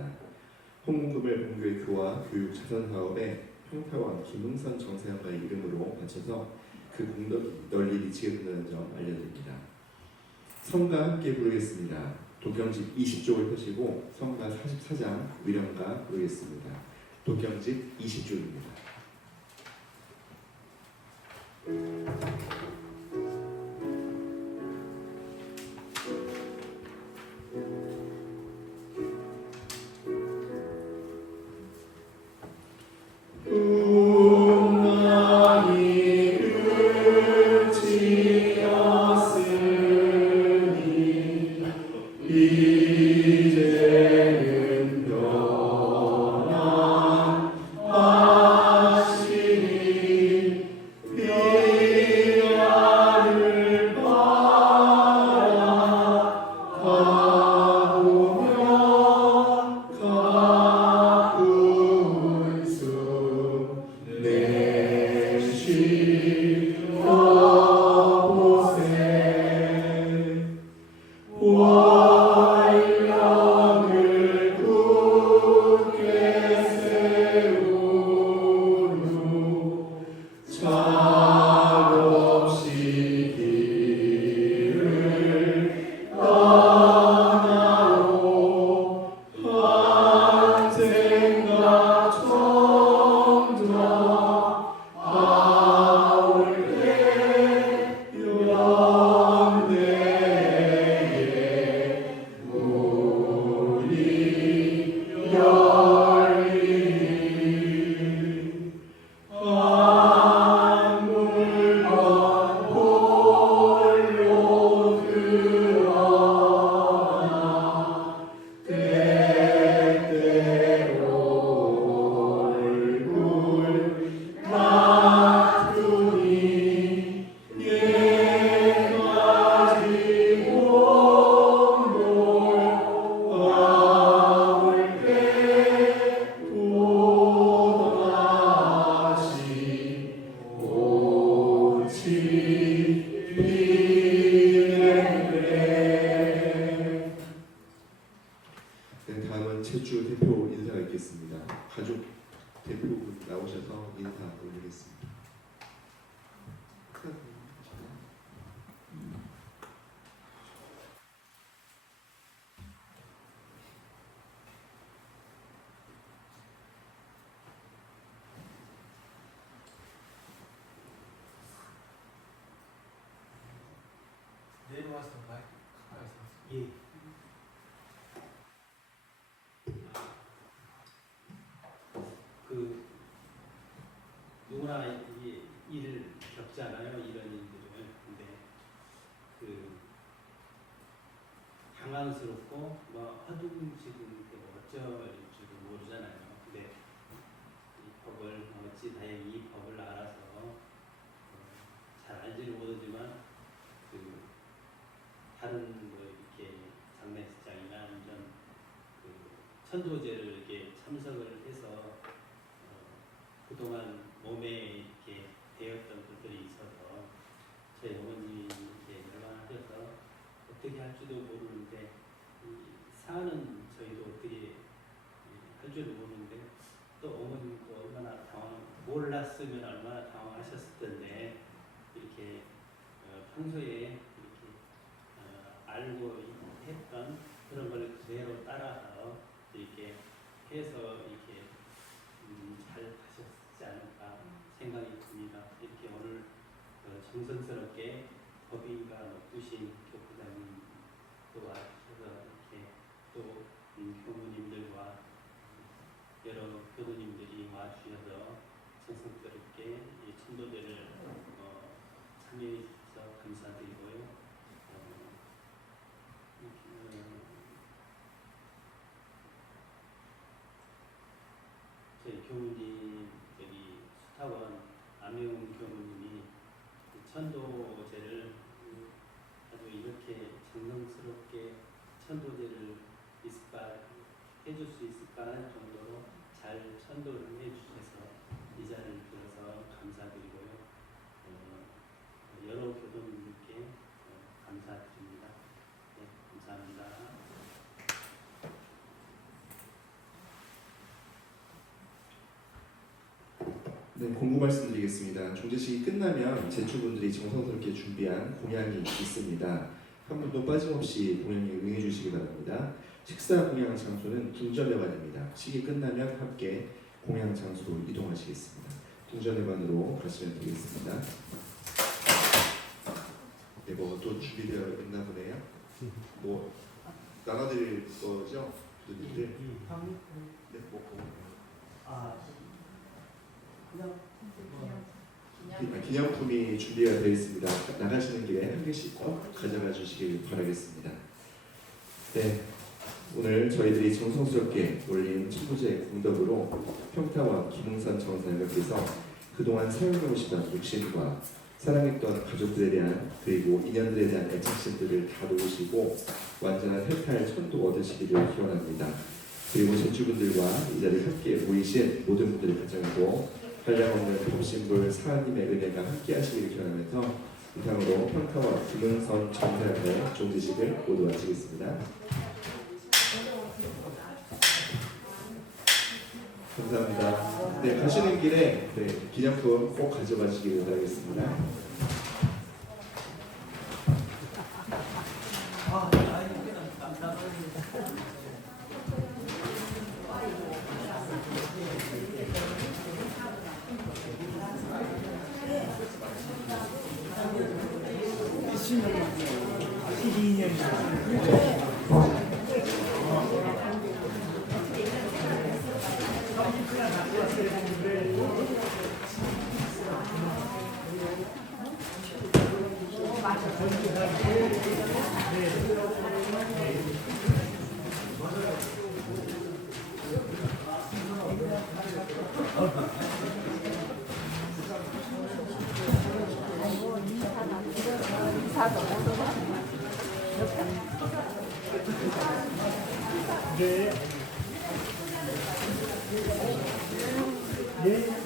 헌금금을 본교의 교화, 교육, 자선 사업에 평타원 김흥선 정사연가의 이름으로 바쳐서 그 공덕이 널리 미치게 된다는 점 알려드립니다. 성가 함께 부르겠습니다. 도경집 20쪽을 펴시고 성가 44장 위령가 부르겠습니다. 도경집 20쪽입니다. 제주 대표 인사가 있겠습니다. 가족 대표분 나오셔서 인사 올리겠습니다. 내일 와서 마이크 예. 그 누구나 이게 일을 겪지 않아요, 이런 일들을. 근데 그 당황스럽고 뭐 지금 어쩔 줄을 모르잖아요. 근데 법을 어찌 다행히 이 법을 알아서 잘 알지는 못하지만 그 다른 뭐 이렇게 장례식장이나 이런 그 천도제를 이렇게 참석을 해서 그동안 몸에 이렇게 되었던 것들이 있어서 저희 어머니 이렇게 열반하셔서 어떻게 할지도 모르는데 사는 저희도 어떻게 할 줄을 모르는데 또 어머님도 얼마나 몰랐으면 얼마나 당황하셨을 텐데 이렇게 평소에 이렇게 알고 했던 그런 걸 그대로 따라서 이렇게 해서 이렇게 잘 하셨지 않을까 생각이 듭니다. 이렇게 오늘 정성스럽게 법인과 높으신 교부장님도 와주셔서 이렇게 또 교무님들과 여러 교도님들이 와주셔서 정성스럽게 이 천도제를 참여해 주셔서 감사드리고요. 저희 교무님 저기 수탁원 안명훈 교무님이 천도제를 아주 이렇게 정성스럽게 천도제를 해줄 수 있을까 하는 정도로 잘 천도를 해주셔서 이 자리를 빌어서 감사드리고요. 여러 교도님께 감사드립니다. 네, 감사합니다. 네, 공고 말씀드리겠습니다. 종제식이 끝나면 제주분들이 정성스럽게 준비한 공양이 있습니다. 한 분도 빠짐없이 공양에 응해 주시기 바랍니다. 식사 공양 장소는 궁전회관입니다. 식이 끝나면 함께 공양 장소로 이동하시겠습니다. 궁전회관으로 가시면 되겠습니다. 네, 뭐 또 준비되어 있나 보네요. 뭐 나눠드릴 거죠, 교도님들? 네, 기념품이 준비가 되어 있습니다. 나가시는 길에 한 개씩 꼭 가져가 주시길 바라겠습니다. 네, 오늘 저희들이 정성스럽게 올린 천도제 공덕으로 평타원 김웅선 정사님께서 그동안 사용해 오시던 욕심과 사랑했던 가족들에 대한 그리고 인연들에 대한 애착심들을 다 놓으시고 완전한 해탈 천도 얻으시기를 기원합니다. 그리고 제주분들과 이 자리에 함께 모이신 모든 분들의 가정에도 한량없는 법신불 사하님의 은혜가 함께 하시기를 기원하면서 이상으로 평타원 김웅선 정사님의 종지식을 모두 마치겠습니다. 감사합니다. 네, 가시는 길에 기념품 꼭 가져가시길 바라겠습니다. 네.